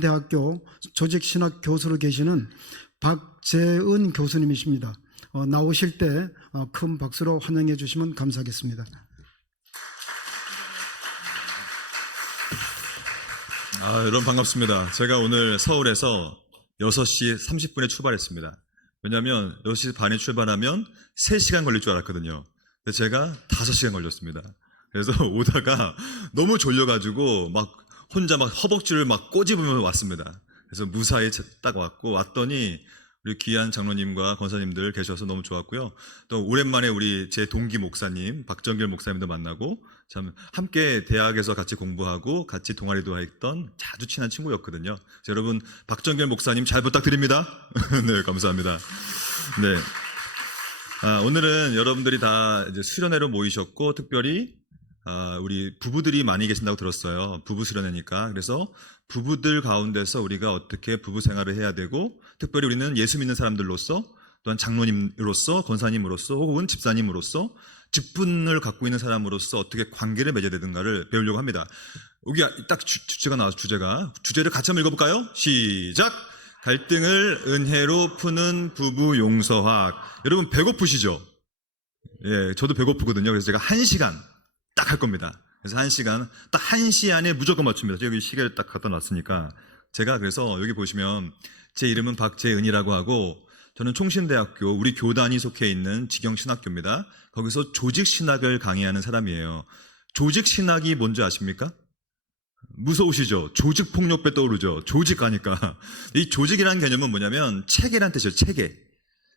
대학교 조직신학 교수로 계시는 박재은 교수님이십니다. 나오실 때 큰 박수로 환영해 주시면 감사하겠습니다. 여러분 반갑습니다. 제가 오늘 서울에서 6시 30분에 출발했습니다. 왜냐하면 6시 반에 출발하면 3시간 걸릴 줄 알았거든요. 근데 제가 5시간 걸렸습니다. 그래서 오다가 너무 졸려가지고 막 혼자 막 허벅지를 막 꼬집으며 왔습니다. 그래서 무사히 딱 왔더니 우리 귀한 장로님과 권사님들 계셔서 너무 좋았고요. 또 오랜만에 우리 제 동기 목사님 박정길 목사님도 만나고 참 함께 대학에서 같이 공부하고 같이 동아리도 했던 아주 친한 친구였거든요. 여러분 박정길 목사님 잘 부탁드립니다. 네, 감사합니다. 네. 오늘은 여러분들이 다 이제 수련회로 모이셨고 특별히 우리 부부들이 많이 계신다고 들었어요. 부부 수련회니까. 그래서 부부들 가운데서 우리가 어떻게 부부 생활을 해야 되고 특별히 우리는 예수 믿는 사람들로서 또한 장로님으로서 권사님으로서 혹은 집사님으로서 직분을 갖고 있는 사람으로서 어떻게 관계를 맺어야 되는가를 배우려고 합니다. 여기 딱 주제가 나와서 주제를 같이 한번 읽어볼까요? 시작! 갈등을 은혜로 푸는 부부 용서학. 여러분 배고프시죠? 예, 저도 배고프거든요. 그래서 제가 1시간 딱 할 겁니다. 그래서 1시간, 딱 1시 안에 무조건 맞춥니다. 여기 시계를 딱 갖다 놨으니까. 제가 그래서 여기 보시면 제 이름은 박재은이라고 하고 저는 총신대학교 우리 교단이 속해 있는 직영신학교입니다. 거기서 조직신학을 강의하는 사람이에요. 조직신학이 뭔지 아십니까? 무서우시죠? 조직폭력배 떠오르죠? 조직 가니까. 이 조직이라는 개념은 뭐냐면 체계란 뜻이에요. 체계.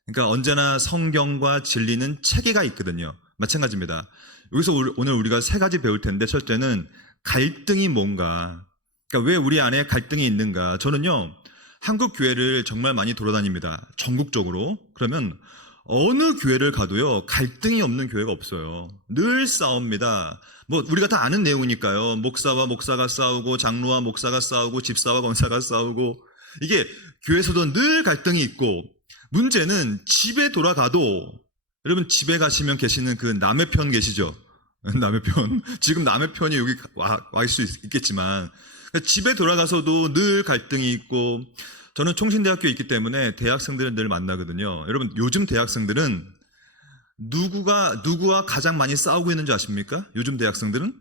그러니까 언제나 성경과 진리는 체계가 있거든요. 마찬가지입니다. 여기서 오늘 우리가 3가지 배울 텐데 첫째는 갈등이 뭔가, 그러니까 왜 우리 안에 갈등이 있는가. 저는요 한국 교회를 정말 많이 돌아다닙니다. 전국적으로. 그러면 어느 교회를 가도요 갈등이 없는 교회가 없어요. 늘 싸웁니다. 뭐 우리가 다 아는 내용이니까요. 목사와 목사가 싸우고 장로와 목사가 싸우고 집사와 권사가 싸우고 이게 교회에서도 늘 갈등이 있고 문제는 집에 돌아가도 여러분 집에 가시면 계시는 그 남의 편 계시죠? 남의 편. 지금 남의 편이 여기 와 있을 수 있겠지만 집에 돌아가서도 늘 갈등이 있고 저는 총신대학교에 있기 때문에 대학생들을 늘 만나거든요. 여러분 요즘 대학생들은 누구와 가장 많이 싸우고 있는지 아십니까? 요즘 대학생들은?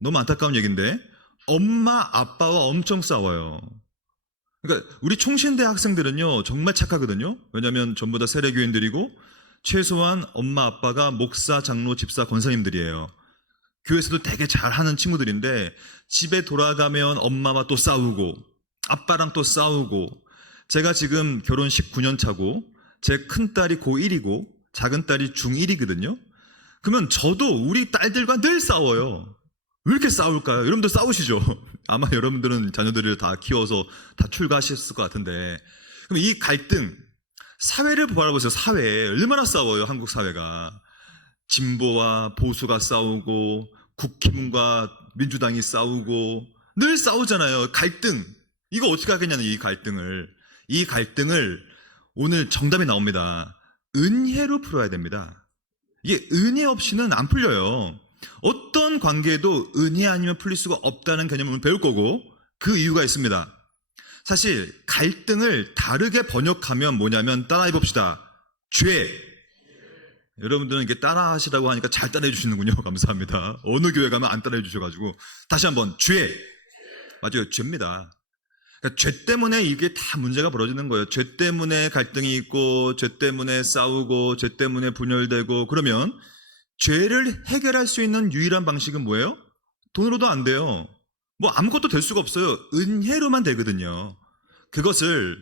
너무 안타까운 얘기인데 엄마 아빠와 엄청 싸워요. 그러니까 우리 총신대 학생들은요 정말 착하거든요. 왜냐하면 전부 다 세례교인들이고 최소한 엄마 아빠가 목사, 장로, 집사, 권사님들이에요. 교회에서도 되게 잘하는 친구들인데 집에 돌아가면 엄마와 또 싸우고 아빠랑 또 싸우고 제가 지금 결혼 19년 차고 제 큰딸이 고1이고 작은딸이 중1이거든요. 그러면 저도 우리 딸들과 늘 싸워요. 왜 이렇게 싸울까요? 여러분들 싸우시죠? 아마 여러분들은 자녀들을 다 키워서 다 출가하셨을 것 같은데 그럼 이 갈등 사회를 바라보세요. 사회 얼마나 싸워요. 한국 사회가. 진보와 보수가 싸우고 국힘과 민주당이 싸우고 늘 싸우잖아요. 갈등. 이거 어떻게 하겠냐는 이 갈등을 오늘 정답이 나옵니다. 은혜로 풀어야 됩니다. 이게 은혜 없이는 안 풀려요. 어떤 관계도 은혜 아니면 풀릴 수가 없다는 개념을 배울 거고 그 이유가 있습니다. 사실 갈등을 다르게 번역하면 뭐냐면 따라해 봅시다. 죄. 여러분들은 이게 따라하시라고 하니까 잘 따라해 주시는군요. 감사합니다. 어느 교회 가면 안 따라해 주셔가지고 다시 한번 죄. 맞아요. 죄입니다. 그러니까 죄 때문에 이게 다 문제가 벌어지는 거예요. 죄 때문에 갈등이 있고 죄 때문에 싸우고 죄 때문에 분열되고 그러면 죄를 해결할 수 있는 유일한 방식은 뭐예요? 돈으로도 안 돼요. 뭐 아무것도 될 수가 없어요. 은혜로만 되거든요. 그것을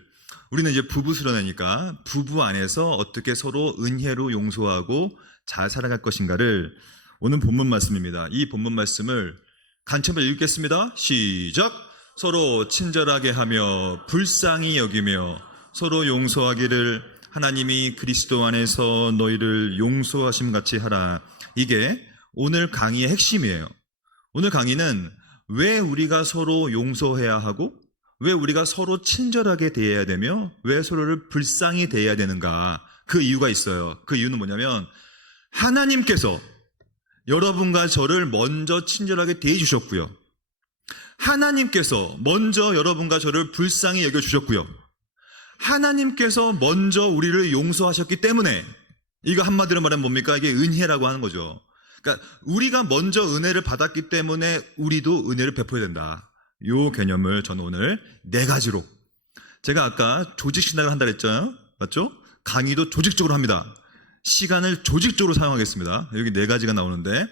우리는 이제 부부 수련회니까 부부 안에서 어떻게 서로 은혜로 용서하고 잘 살아갈 것인가를 오늘 본문 말씀입니다. 이 본문 말씀을 간첩을 읽겠습니다. 시작! 서로 친절하게 하며 불쌍히 여기며 서로 용서하기를 하나님이 그리스도 안에서 너희를 용서하심 같이 하라. 이게 오늘 강의의 핵심이에요. 오늘 강의는 왜 우리가 서로 용서해야 하고 왜 우리가 서로 친절하게 대해야 되며 왜 서로를 불쌍히 대해야 되는가. 그 이유가 있어요. 그 이유는 뭐냐면 하나님께서 여러분과 저를 먼저 친절하게 대해 주셨고요. 하나님께서 먼저 여러분과 저를 불쌍히 여겨주셨고요. 하나님께서 먼저 우리를 용서하셨기 때문에, 이거 한마디로 말하면 뭡니까? 이게 은혜라고 하는 거죠. 그러니까 우리가 먼저 은혜를 받았기 때문에 우리도 은혜를 베풀어야 된다. 이 개념을 저는 오늘 4가지로, 제가 아까 조직신학을 한다 그랬죠? 맞죠? 강의도 조직적으로 합니다. 시간을 조직적으로 사용하겠습니다. 여기 4가지가 나오는데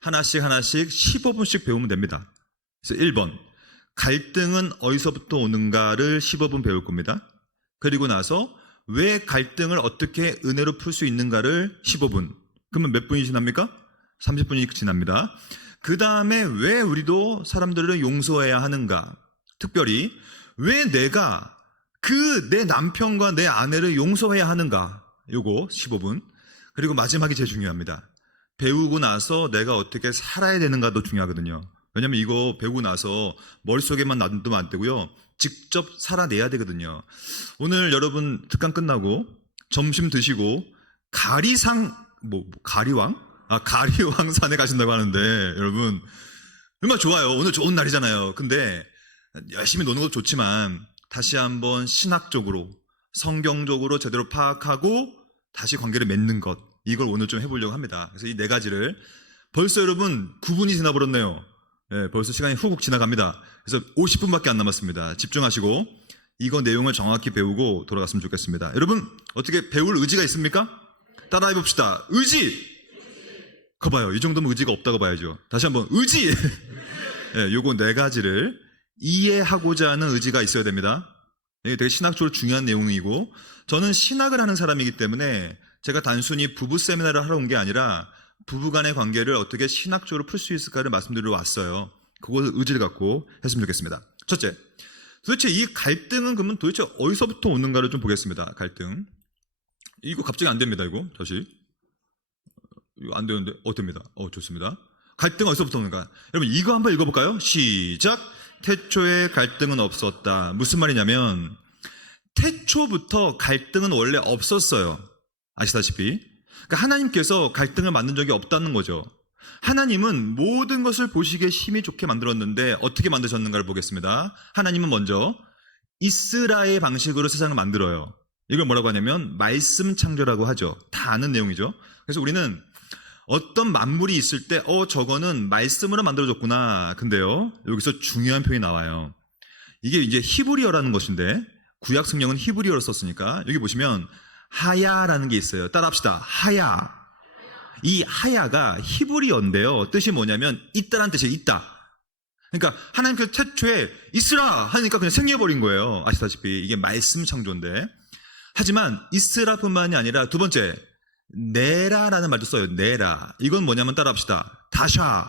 하나씩 15분씩 배우면 됩니다. 그래서 1번, 갈등은 어디서부터 오는가를 15분 배울 겁니다. 그리고 나서 왜 갈등을 어떻게 은혜로 풀 수 있는가를 15분. 그러면 몇 분이 지납니까? 30분이 지납니다. 그 다음에 왜 우리도 사람들을 용서해야 하는가? 특별히 왜 내가 내 남편과 내 아내를 용서해야 하는가? 요거 15분. 그리고 마지막이 제일 중요합니다. 배우고 나서 내가 어떻게 살아야 되는가도 중요하거든요. 왜냐면 이거 배우고 나서 머릿속에만 놔두면 안 되고요. 직접 살아내야 되거든요. 오늘 여러분 특강 끝나고 점심 드시고 가리왕산에 가신다고 하는데, 여러분 정말 좋아요. 오늘 좋은 날이잖아요. 근데 열심히 노는 것도 좋지만 다시 한번 신학적으로 성경적으로 제대로 파악하고 다시 관계를 맺는 것, 이걸 오늘 좀 해보려고 합니다. 그래서 이 4가지를, 벌써 여러분 9분이 지나버렸네요. 네, 벌써 시간이 후국 지나갑니다. 그래서 50분밖에 안 남았습니다. 집중하시고 이거 내용을 정확히 배우고 돌아갔으면 좋겠습니다. 여러분 어떻게 배울 의지가 있습니까? 따라해 봅시다. 의지! 거봐요. 이 정도면 의지가 없다고 봐야죠. 다시 한번 의지! 네, 요거 4가지를 이해하고자 하는 의지가 있어야 됩니다. 이게 되게 신학적으로 중요한 내용이고, 저는 신학을 하는 사람이기 때문에 제가 단순히 부부 세미나를 하러 온 게 아니라 부부간의 관계를 어떻게 신학적으로 풀 수 있을까를 말씀드리러 왔어요. 그거 의지를 갖고 했으면 좋겠습니다. 첫째, 도대체 이 갈등은 그러면 도대체 어디서부터 오는가를 좀 보겠습니다. 갈등. 이거 갑자기 안 됩니다. 이거 다시. 이거 안 되는데 됩니다. 좋습니다. 갈등은 어디서부터 오는가? 여러분 이거 한번 읽어볼까요? 시작. 태초에 갈등은 없었다. 무슨 말이냐면 태초부터 갈등은 원래 없었어요. 아시다시피. 그러니까 하나님께서 갈등을 만든 적이 없다는 거죠. 하나님은 모든 것을 보시기에 힘이 좋게 만들었는데 어떻게 만드셨는가를 보겠습니다. 하나님은 먼저 이스라의 방식으로 세상을 만들어요. 이걸 뭐라고 하냐면 말씀 창조라고 하죠. 다 아는 내용이죠. 그래서 우리는 어떤 만물이 있을 때 저거는 말씀으로 만들어졌구나. 근데요, 여기서 중요한 표현이 나와요. 이게 이제 히브리어라는 것인데, 구약 성경은 히브리어로 썼으니까 여기 보시면 하야라는 게 있어요. 따라합시다. 하야. 이 하야가 히브리어인데요, 뜻이 뭐냐면 있다라는 뜻이에요. 있다. 그러니까 하나님께서 태초에 있으라 하니까 그냥 생겨버린 거예요. 아시다시피 이게 말씀 창조인데, 하지만 있으라뿐만이 아니라 두 번째, 네라라는 말도 써요. 네라. 이건 뭐냐면 따라합시다. 다샤.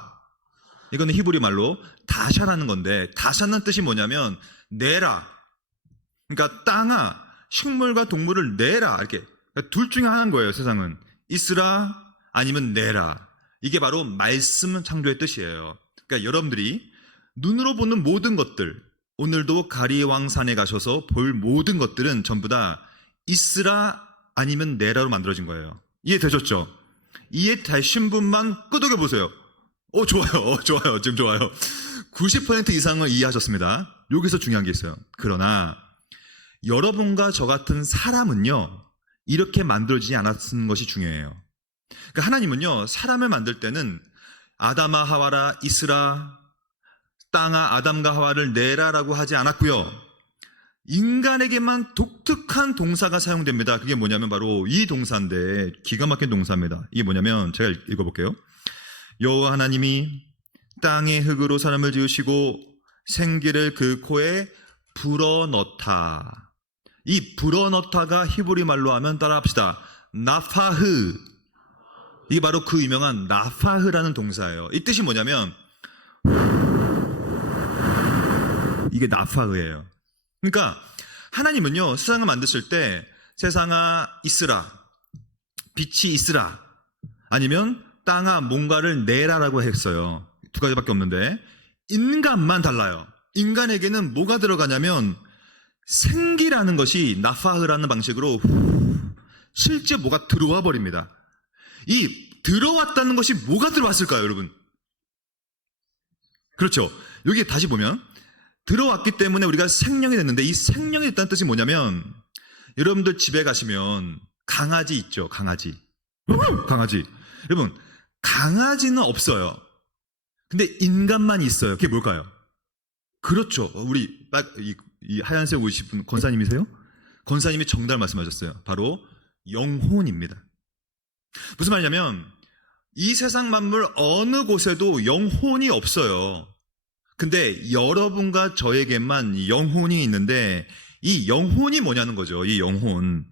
이거는 히브리 말로 다샤라는 건데, 다샤는 뜻이 뭐냐면 내라. 그러니까 땅아, 식물과 동물을 내라. 이렇게. 그러니까 둘 중에 하나인 거예요. 세상은. 있으라 아니면 내라. 이게 바로 말씀 창조의 뜻이에요. 그러니까 여러분들이 눈으로 보는 모든 것들, 오늘도 가리왕산에 가셔서 볼 모든 것들은 전부 다 있으라 아니면 내라로 만들어진 거예요. 이해되셨죠? 이해되신 분만 끄덕여 보세요. 좋아요. 좋아요. 지금 좋아요. 90% 이상은 이해하셨습니다. 여기서 중요한 게 있어요. 그러나 여러분과 저 같은 사람은요, 이렇게 만들어지지 않았는 것이 중요해요. 그러니까 하나님은요, 사람을 만들 때는 아담아 하와라 있으라, 땅아 아담과 하와를 내라라고 하지 않았고요, 인간에게만 독특한 동사가 사용됩니다. 그게 뭐냐면 바로 이 동사인데, 기가 막힌 동사입니다. 이게 뭐냐면 제가 읽어볼게요. 여호와 하나님이 땅의 흙으로 사람을 지으시고 생기를 그 코에 불어넣다. 이 불어넣다가 히브리 말로 하면 따라합시다. 나파흐. 이게 바로 그 유명한 나파흐라는 동사예요. 이 뜻이 뭐냐면 이게 나파흐예요. 그러니까 하나님은요, 세상을 만드실 때 세상아 있으라, 빛이 있으라, 아니면 땅아 뭔가를 내라라고 했어요. 두 가지밖에 없는데, 인간만 달라요. 인간에게는 뭐가 들어가냐면 생기라는 것이 나파흐라는 방식으로 실제 뭐가 들어와 버립니다. 이 들어왔다는 것이 뭐가 들어왔을까요, 여러분? 그렇죠. 여기 다시 보면 들어왔기 때문에 우리가 생명이 됐는데 이 생명이 됐다는 뜻이 뭐냐면 여러분들 집에 가시면 강아지 있죠. 강아지. 강아지. 여러분 강아지는 없어요. 근데 인간만 있어요. 그게 뭘까요? 그렇죠. 우리 이 하얀색 옷 입은 권사님이세요? 권사님이 정답 말씀하셨어요. 바로 영혼입니다. 무슨 말이냐면 이 세상 만물 어느 곳에도 영혼이 없어요. 근데 여러분과 저에게만 영혼이 있는데 이 영혼이 뭐냐는 거죠. 이 영혼.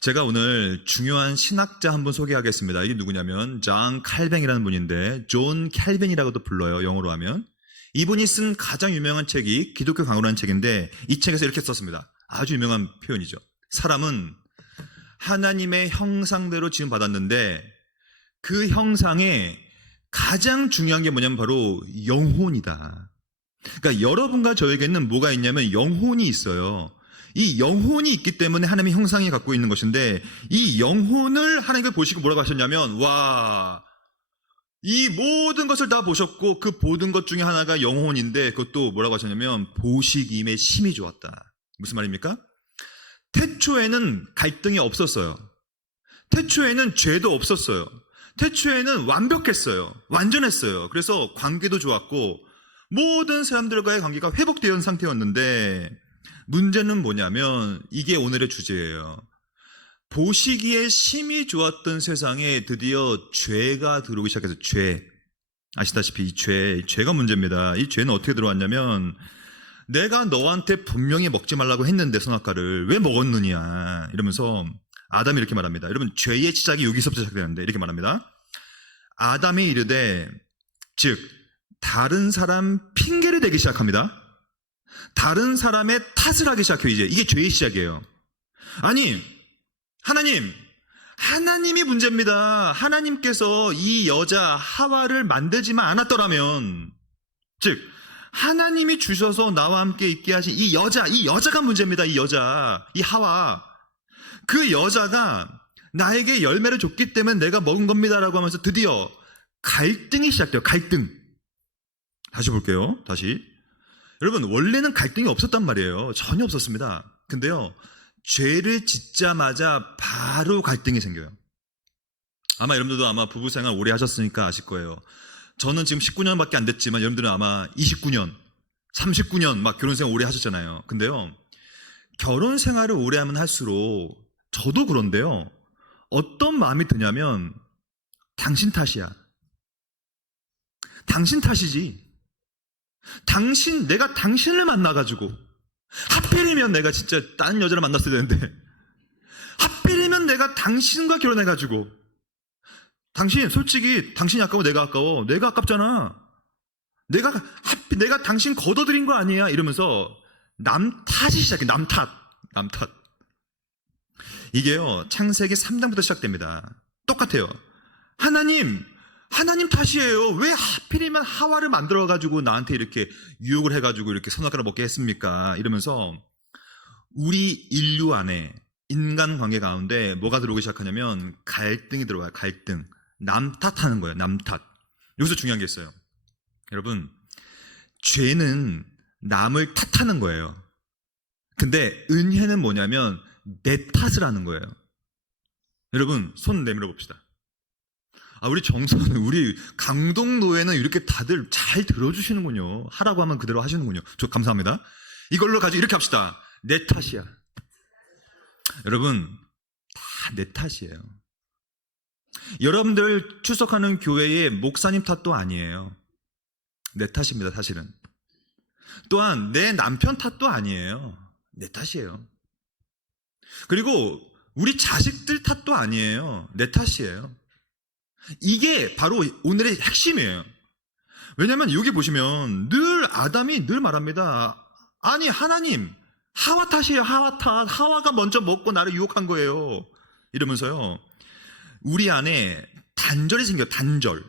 제가 오늘 중요한 신학자 한 분 소개하겠습니다. 이게 누구냐면 존 칼뱅이라는 분인데 존 캘빈이라고도 불러요. 영어로 하면. 이분이 쓴 가장 유명한 책이 기독교 강론이라는 책인데 이 책에서 이렇게 썼습니다. 아주 유명한 표현이죠. 사람은 하나님의 형상대로 지음받았는데 그 형상에 가장 중요한 게 뭐냐면 바로 영혼이다. 그러니까 여러분과 저에게는 뭐가 있냐면 영혼이 있어요. 이 영혼이 있기 때문에 하나님의 형상이 갖고 있는 것인데 이 영혼을 하나님께 보시고 뭐라고 하셨냐면 와, 이 모든 것을 다 보셨고 그 모든 것 중에 하나가 영혼인데 그것도 뭐라고 하셨냐면 보시기에 심히 좋았다. 무슨 말입니까? 태초에는 갈등이 없었어요. 태초에는 죄도 없었어요. 태초에는 완벽했어요. 완전했어요. 그래서 관계도 좋았고 모든 사람들과의 관계가 회복되어 있는 상태였는데 문제는 뭐냐면 이게 오늘의 주제예요. 보시기에 심히 좋았던 세상에 드디어 죄가 들어오기 시작해서 죄. 아시다시피 이 죄가 문제입니다. 이 죄는 어떻게 들어왔냐면 내가 너한테 분명히 먹지 말라고 했는데 선악과를 왜 먹었느냐 이러면서 아담이 이렇게 말합니다. 여러분 죄의 시작이 여기서부터 시작되는데 이렇게 말합니다. 아담이 이르되 즉 다른 사람 핑계를 대기 시작합니다. 다른 사람의 탓을 하기 시작해요. 이제 이게 죄의 시작이에요. 아니 하나님이 문제입니다. 하나님께서 이 여자 하와를 만들지만 않았더라면 즉 하나님이 주셔서 나와 함께 있게 하신 이 여자가 문제입니다. 이 여자, 이 하와. 그 여자가 나에게 열매를 줬기 때문에 내가 먹은 겁니다라고 하면서 드디어 갈등이 시작돼요. 갈등. 다시 볼게요. 다시. 여러분 원래는 갈등이 없었단 말이에요. 전혀 없었습니다. 근데요. 죄를 짓자마자 바로 갈등이 생겨요. 아마 여러분들도 아마 부부생활 오래 하셨으니까 아실 거예요. 저는 지금 19년밖에 안 됐지만 여러분들은 아마 29년, 39년 막 결혼생활 오래 하셨잖아요. 근데요. 결혼 생활을 오래 하면 할수록 저도 그런데요. 어떤 마음이 드냐면 당신 탓이야. 당신 탓이지. 내가 당신을 만나가지고 하필이면 내가 진짜 다른 여자를 만났어야 되는데 하필이면 내가 당신과 결혼해가지고 솔직히 당신이 아까워 내가 아까워? 내가 아깝잖아. 내가 당신 걷어들인 거 아니야? 이러면서 남 탓이 시작해. 남 탓. 이게요 창세기 3장부터 시작됩니다. 똑같아요. 하나님 탓이에요. 왜 하필이면 하와를 만들어가지고 나한테 이렇게 유혹을 해가지고 이렇게 선악과를 먹게 했습니까? 이러면서 우리 인류 안에 인간관계 가운데 뭐가 들어오기 시작하냐면 갈등이 들어와요. 갈등. 남 탓하는 거예요. 남 탓. 여기서 중요한 게 있어요. 여러분 죄는 남을 탓하는 거예요. 근데 은혜는 뭐냐면 내 탓을 하는 거예요. 여러분 손 내밀어 봅시다. 우리 정서는 우리 강동노예는 이렇게 다들 잘 들어주시는군요. 하라고 하면 그대로 하시는군요. 저 감사합니다. 이걸로 가지고 이렇게 합시다. 내 탓이야. 여러분 다 내 탓이에요. 여러분들 출석하는 교회의 목사님 탓도 아니에요. 내 탓입니다. 사실은. 또한 내 남편 탓도 아니에요. 내 탓이에요. 그리고 우리 자식들 탓도 아니에요. 내 탓이에요. 이게 바로 오늘의 핵심이에요. 왜냐하면 여기 보시면 아담이 늘 말합니다. 아니 하나님 하와 탓이에요. 하와 탓. 하와가 먼저 먹고 나를 유혹한 거예요. 이러면서요. 우리 안에 단절이 생겨요. 단절.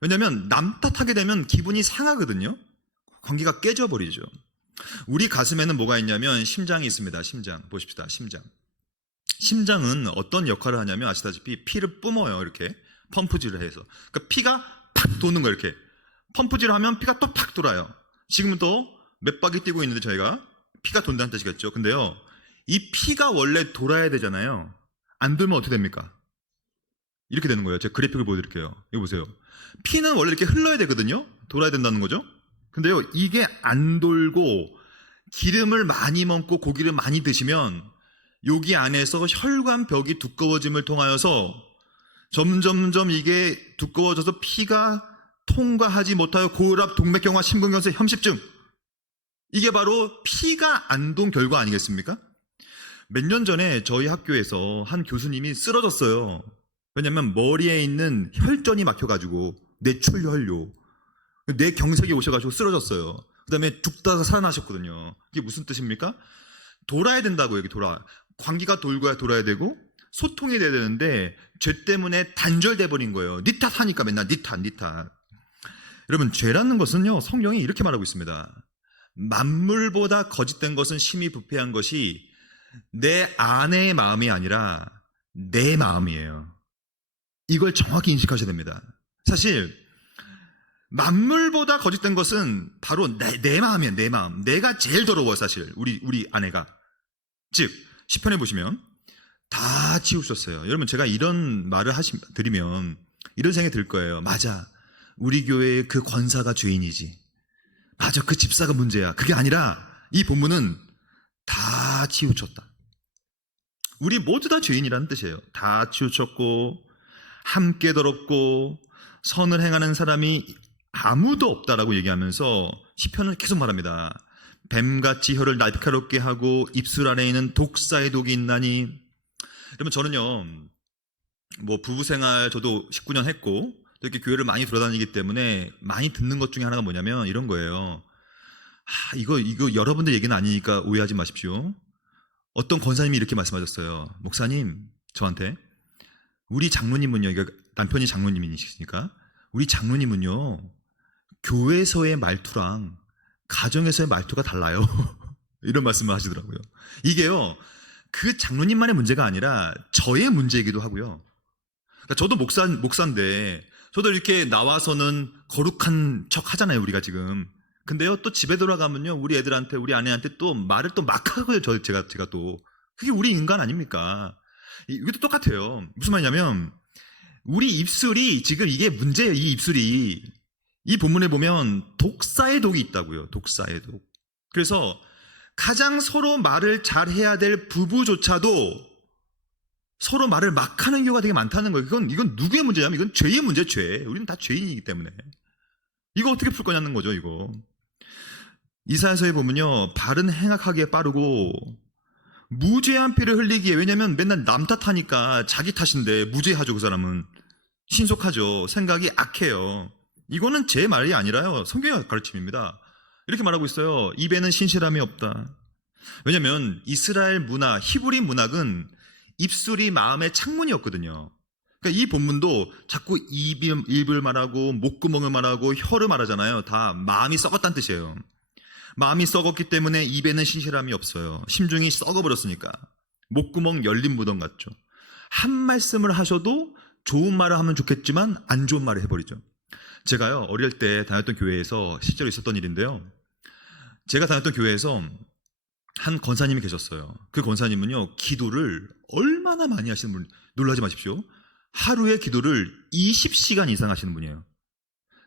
왜냐하면 남 탓하게 되면 기분이 상하거든요. 관계가 깨져버리죠. 우리 가슴에는 뭐가 있냐면 심장이 있습니다. 심장. 보십시다. 심장은 어떤 역할을 하냐면 아시다시피 피를 뿜어요. 이렇게 펌프질을 해서. 그러니까 피가 팍 도는 거예요. 이렇게 펌프질을 하면 피가 또 팍 돌아요. 지금은 또 몇 바퀴 뛰고 있는데 저희가 피가 돈다는 뜻이겠죠. 근데요, 이 피가 원래 돌아야 되잖아요. 안 돌면 어떻게 됩니까? 이렇게 되는 거예요. 제가 그래픽을 보여드릴게요. 이거 보세요. 피는 원래 이렇게 흘러야 되거든요. 돌아야 된다는 거죠. 근데요, 이게 안 돌고 기름을 많이 먹고 고기를 많이 드시면 여기 안에서 혈관벽이 두꺼워짐을 통하여서 점점점 이게 두꺼워져서 피가 통과하지 못하여 고혈압, 동맥경화, 심근경색, 협심증, 이게 바로 피가 안 돈 결과 아니겠습니까? 몇 년 전에 저희 학교에서 한 교수님이 쓰러졌어요. 왜냐면 머리에 있는 혈전이 막혀가지고 뇌출혈료, 뇌경색이 오셔가지고 쓰러졌어요. 그 다음에 죽다가 살아나셨거든요. 이게 무슨 뜻입니까? 돌아야 된다고. 여기 광기가 돌아야 되고 소통이 돼야 되는데 죄 때문에 단절돼 버린 거예요. 니 탓하니까 맨날 니 탓. 여러분, 죄라는 것은요, 성경이 이렇게 말하고 있습니다. 만물보다 거짓된 것은 심히 부패한 것이 내 아내의 마음이 아니라 내 마음이에요. 이걸 정확히 인식하셔야 됩니다. 사실 만물보다 거짓된 것은 바로 내 마음이에요. 내 마음. 내가 제일 더러워요. 사실 우리 아내가. 즉 시편에 보시면 다 치우셨어요. 여러분, 제가 이런 말을 드리면 이런 생각이 들 거예요. 맞아, 우리 교회의 그 권사가 죄인이지. 맞아, 그 집사가 문제야. 그게 아니라 이 본문은 다 치우쳤다. 우리 모두 다 죄인이라는 뜻이에요. 다 치우쳤고 함께 더럽고 선을 행하는 사람이 아무도 없다라고 얘기하면서 시편은 계속 말합니다. 뱀같이 혀를 날카롭게 하고 입술 안에 있는 독사의 독이 있나니. 여러분, 저는요, 뭐 부부생활 저도 19년 했고 또 이렇게 교회를 많이 돌아다니기 때문에 많이 듣는 것 중에 하나가 뭐냐면 이런 거예요. 이거 여러분들 얘기는 아니니까 오해하지 마십시오. 어떤 권사님이 이렇게 말씀하셨어요. 목사님, 저한테 우리 장로님은요, 이거 남편이 장로님이시니까, 우리 장로님은요 교회에서의 말투랑 가정에서의 말투가 달라요. 이런 말씀을 하시더라고요. 이게요, 그 장로님만의 문제가 아니라 저의 문제이기도 하고요. 그러니까 저도 목사인데 저도 이렇게 나와서는 거룩한 척 하잖아요, 우리가 지금. 근데요, 또 집에 돌아가면요, 우리 애들한테, 우리 아내한테 또 말을 또 막 하고요, 제가 또. 그게 우리 인간 아닙니까? 이것도 똑같아요. 무슨 말이냐면, 우리 입술이, 지금 이게 문제예요, 이 입술이. 이 본문에 보면 독사의 독이 있다고요, 독사의 독. 그래서 가장 서로 말을 잘 해야 될 부부조차도 서로 말을 막 하는 경우가 되게 많다는 거예요. 이건 누구의 문제냐면 이건 죄의 문제, 죄. 우리는 다 죄인이기 때문에. 이거 어떻게 풀 거냐는 거죠, 이거. 이사야서에 보면요, 발은 행악하기에 빠르고 무죄한 피를 흘리기에, 왜냐면 맨날 남 탓하니까 자기 탓인데 무죄하죠, 그 사람은. 신속하죠. 생각이 악해요. 이거는 제 말이 아니라요, 성경의 가르침입니다. 이렇게 말하고 있어요. 입에는 신실함이 없다. 왜냐면 이스라엘 문화, 히브리 문학은 입술이 마음의 창문이었거든요. 그러니까 이 본문도 자꾸 입을 말하고 목구멍을 말하고 혀를 말하잖아요. 다 마음이 썩었다는 뜻이에요. 마음이 썩었기 때문에 입에는 신실함이 없어요. 심중이 썩어버렸으니까. 목구멍 열린 무덤 같죠. 한 말씀을 하셔도 좋은 말을 하면 좋겠지만 안 좋은 말을 해버리죠. 제가요, 어릴 때 다녔던 교회에서 실제로 있었던 일인데요. 제가 다녔던 교회에서 한 권사님이 계셨어요. 그 권사님은요, 기도를 얼마나 많이 하시는 분, 놀라지 마십시오. 하루에 기도를 20시간 이상 하시는 분이에요.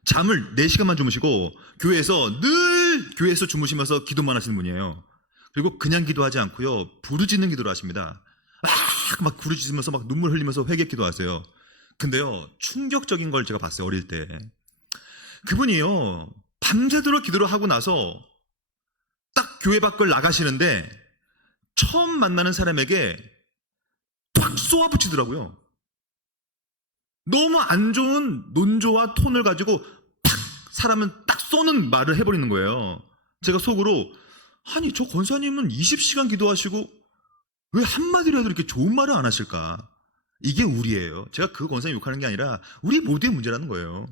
잠을 4시간만 주무시고 교회에서 주무시면서 기도만 하시는 분이에요. 그리고 그냥 기도하지 않고요, 부르짖는 기도를 하십니다. 막 부르짖으면서 막 눈물 흘리면서 회개 기도하세요. 근데요, 충격적인 걸 제가 봤어요, 어릴 때. 그분이요, 밤새도록 기도를 하고 나서 딱 교회 밖을 나가시는데 처음 만나는 사람에게 팍 쏘아붙이더라고요. 너무 안 좋은 논조와 톤을 가지고 팍 사람은 딱 쏘는 말을 해버리는 거예요. 제가 속으로, 아니 저 권사님은 20시간 기도하시고 왜 한마디라도 이렇게 좋은 말을 안 하실까? 이게 우리예요. 제가 그 권사님 욕하는 게 아니라 우리 모두의 문제라는 거예요.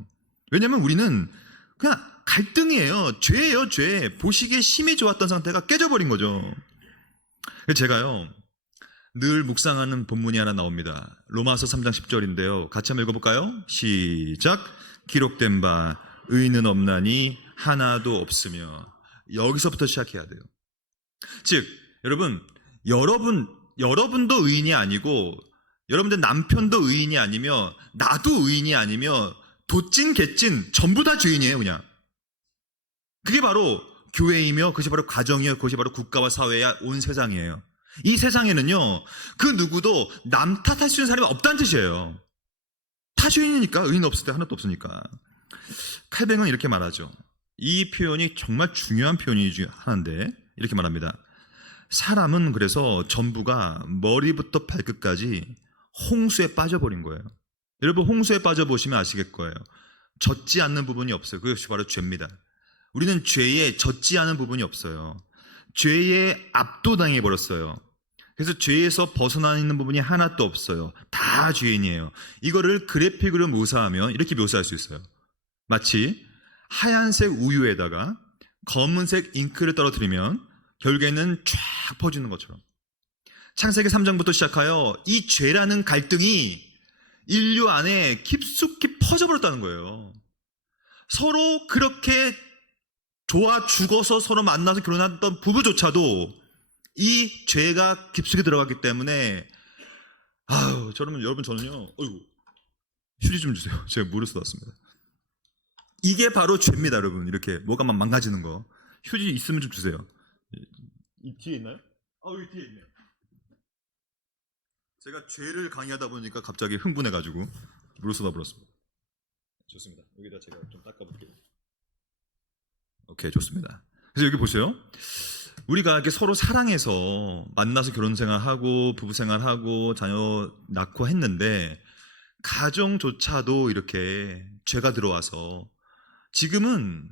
왜냐면 우리는 그냥 갈등이에요. 죄예요, 죄. 보시기에 심히 좋았던 상태가 깨져버린 거죠. 제가요, 늘 묵상하는 본문이 하나 나옵니다. 로마서 3장 10절인데요. 같이 한번 읽어볼까요? 시작. 기록된 바 의인은 없나니 하나도 없으며. 여기서부터 시작해야 돼요. 즉 여러분도 의인이 아니고 여러분들 남편도 의인이 아니며 나도 의인이 아니며 도찐 개찐 전부 다 죄인이에요. 그냥 그게 바로 교회이며 그것이 바로 가정이에요. 그것이 바로 국가와 사회야 온 세상이에요. 이 세상에는요 그 누구도 남 탓할 수 있는 사람이 없다는 뜻이에요. 다 죄인이니까. 의인 없을 때 하나도 없으니까. 칼뱅은 이렇게 말하죠. 이 표현이 정말 중요한 표현이 중 하나인데 이렇게 말합니다. 사람은 그래서 전부가 머리부터 발끝까지 홍수에 빠져버린 거예요. 여러분 홍수에 빠져보시면 아시겠 거예요. 젖지 않는 부분이 없어요. 그것이 바로 죄입니다. 우리는 죄에 젖지 않은 부분이 없어요. 죄에 압도당해 버렸어요. 그래서 죄에서 벗어나 있는 부분이 하나도 없어요. 다 죄인이에요. 이거를 그래픽으로 묘사하면 이렇게 묘사할 수 있어요. 마치 하얀색 우유에다가 검은색 잉크를 떨어뜨리면 결국에는 쫙 퍼지는 것처럼. 창세기 3장부터 시작하여 이 죄라는 갈등이 인류 안에 깊숙이 퍼져버렸다는 거예요. 서로 그렇게 좋아 죽어서 서로 만나서 결혼했던 부부조차도 이 죄가 깊숙이 들어갔기 때문에 여러분 저는요 휴지 좀 주세요. 제가 물을 쏟았습니다. 이게 바로 죄입니다. 여러분 이렇게 뭐가 막 망가지는 거. 휴지 있으면 좀 주세요. 이 뒤에 있나요? 여기 뒤에 있네요. 제가 죄를 강의하다 보니까 갑자기 흥분해가지고 물을 쏟아버렸습니다. 좋습니다. 여기다 제가 좀 닦아볼게요. 오케이, 좋습니다. 그래서 여기 보세요. 우리가 이렇게 서로 사랑해서 만나서 결혼 생활하고 부부 생활하고 자녀 낳고 했는데 가정조차도 이렇게 죄가 들어와서 지금은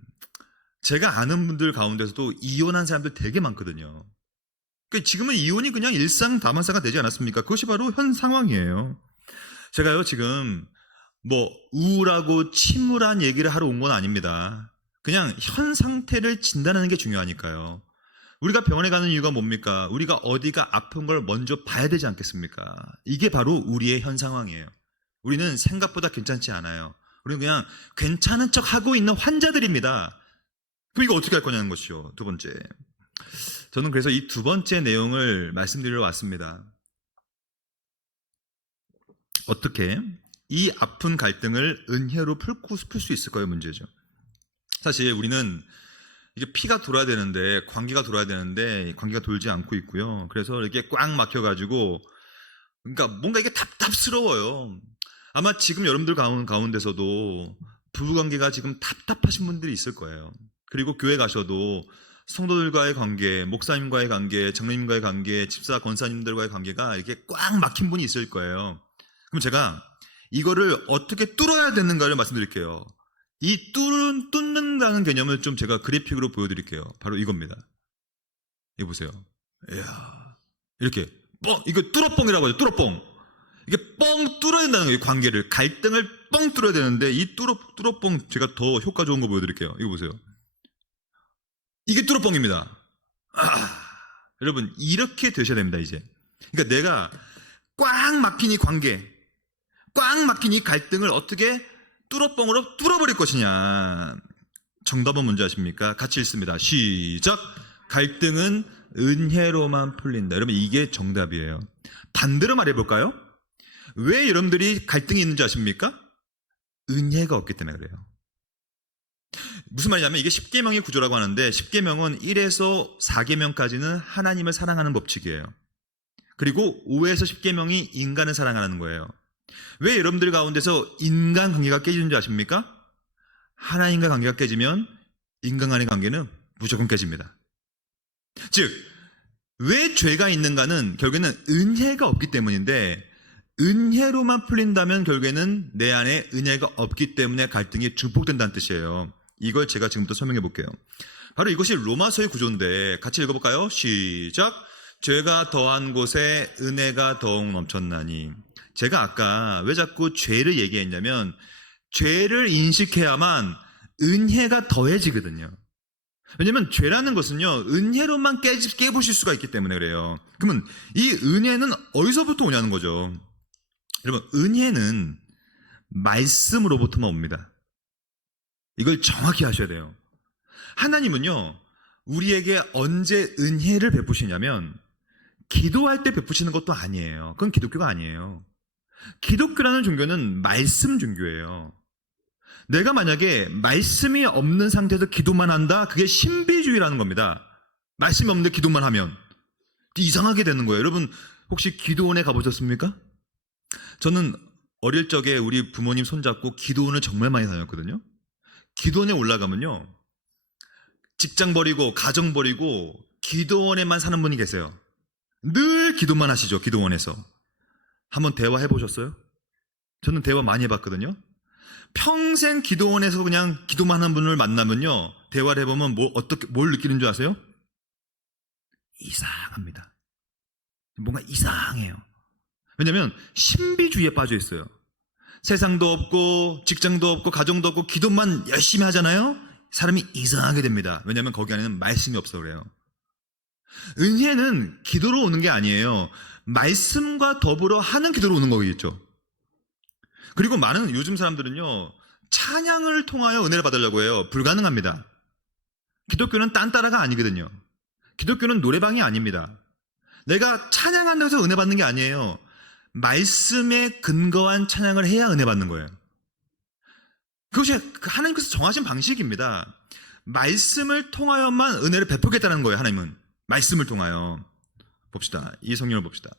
제가 아는 분들 가운데서도 이혼한 사람들 되게 많거든요. 그러니까 지금은 이혼이 그냥 일상 다반사가 되지 않았습니까? 그것이 바로 현 상황이에요. 제가요 지금 우울하고 침울한 얘기를 하러 온 건 아닙니다. 그냥 현 상태를 진단하는 게 중요하니까요. 우리가 병원에 가는 이유가 뭡니까? 우리가 어디가 아픈 걸 먼저 봐야 되지 않겠습니까? 이게 바로 우리의 현 상황이에요. 우리는 생각보다 괜찮지 않아요. 우리는 그냥 괜찮은 척 하고 있는 환자들입니다. 그럼 이거 어떻게 할 거냐는 것이요. 두 번째. 저는 그래서 이 두 번째 내용을 말씀드리러 왔습니다. 어떻게 이 아픈 갈등을 은혜로 풀 수 있을까요? 문제죠. 사실 우리는 이게 피가 돌아야 되는데 관계가 돌아야 되는데 관계가 돌지 않고 있고요. 그래서 이렇게 꽉 막혀가지고 그러니까 뭔가 이게 답답스러워요. 아마 지금 여러분들 가운데서도 부부관계가 지금 답답하신 분들이 있을 거예요. 그리고 교회 가셔도 성도들과의 관계, 목사님과의 관계, 장로님과의 관계, 집사 권사님들과의 관계가 이렇게 꽉 막힌 분이 있을 거예요. 그럼 제가 이거를 어떻게 뚫어야 되는가를 말씀드릴게요. 이 뚫는다는 개념을 좀 제가 그래픽으로 보여드릴게요. 바로 이겁니다. 이거 보세요. 이야, 이렇게 이거 뚫어뻥이라고 하죠. 뚫어뻥. 이게 뻥 뚫어야 된다는 거예요. 관계를, 갈등을 뻥 뚫어야 되는데 이 뚫어뻥 제가 더 효과 좋은 거 보여드릴게요. 이거 보세요. 이게 뚫어뻥입니다. 여러분 이렇게 되셔야 됩니다. 이제. 그러니까 내가 꽉 막힌 이 관계, 꽉 막힌 이 갈등을 어떻게 뚫어뻥으로 뚫어버릴 것이냐. 정답은 뭔지 아십니까? 같이 읽습니다. 시작. 갈등은 은혜로만 풀린다. 여러분 이게 정답이에요. 반대로 말해볼까요? 왜 여러분들이 갈등이 있는지 아십니까? 은혜가 없기 때문에 그래요. 무슨 말이냐면 이게 10계명의 구조라고 하는데 10계명은 1에서 4계명까지는 하나님을 사랑하는 법칙이에요. 그리고 5에서 10계명이 인간을 사랑하는 거예요. 왜 여러분들 가운데서 인간관계가 깨지는지 아십니까? 하나님과 관계가 깨지면 인간 간의 관계는 무조건 깨집니다. 즉, 왜 죄가 있는가는 결국에는 은혜가 없기 때문인데 은혜로만 풀린다면 결국에는 내 안에 은혜가 없기 때문에 갈등이 증폭된다는 뜻이에요. 이걸 제가 지금부터 설명해 볼게요. 바로 이것이 로마서의 구조인데 같이 읽어볼까요? 시작. 죄가 더한 곳에 은혜가 더욱 넘쳤나니. 제가 아까 왜 자꾸 죄를 얘기했냐면 죄를 인식해야만 은혜가 더해지거든요. 왜냐면 죄라는 것은요 은혜로만 깨부실 수가 있기 때문에 그래요. 그러면 이 은혜는 어디서부터 오냐는 거죠. 여러분 은혜는 말씀으로부터만 옵니다. 이걸 정확히 하셔야 돼요. 하나님은요, 우리에게 언제 은혜를 베푸시냐면 기도할 때 베푸시는 것도 아니에요. 그건 기독교가 아니에요. 기독교라는 종교는 말씀 종교예요. 내가 만약에 말씀이 없는 상태에서 기도만 한다? 그게 신비주의라는 겁니다. 말씀이 없는데 기도만 하면 이상하게 되는 거예요. 여러분 혹시 기도원에 가보셨습니까? 저는 어릴 적에 우리 부모님 손잡고 기도원을 정말 많이 다녔거든요. 기도원에 올라가면요, 직장 버리고 가정 버리고 기도원에만 사는 분이 계세요. 늘 기도만 하시죠. 기도원에서. 한번 대화해 보셨어요? 저는 대화 많이 해봤거든요. 평생 기도원에서 그냥 기도만 하는 분을 만나면요, 대화를 해보면 뭘 느끼는 줄 아세요? 이상합니다. 뭔가 이상해요. 왜냐하면 신비주의에 빠져 있어요. 세상도 없고 직장도 없고 가정도 없고 기도만 열심히 하잖아요. 사람이 이상하게 됩니다. 왜냐하면 거기 안에는 말씀이 없어 그래요. 은혜는 기도로 오는 게 아니에요. 말씀과 더불어 하는 기도로 오는 거겠죠. 그리고 많은 요즘 사람들은요, 찬양을 통하여 은혜를 받으려고 해요. 불가능합니다. 기독교는 딴따라가 아니거든요. 기독교는 노래방이 아닙니다. 내가 찬양한다고 해서 은혜 받는 게 아니에요. 말씀에 근거한 찬양을 해야 은혜 받는 거예요. 그것이 하나님께서 정하신 방식입니다. 말씀을 통하여만 은혜를 베푸겠다는 거예요. 하나님은 말씀을 통하여. 봅시다. 이 성경을 봅시다.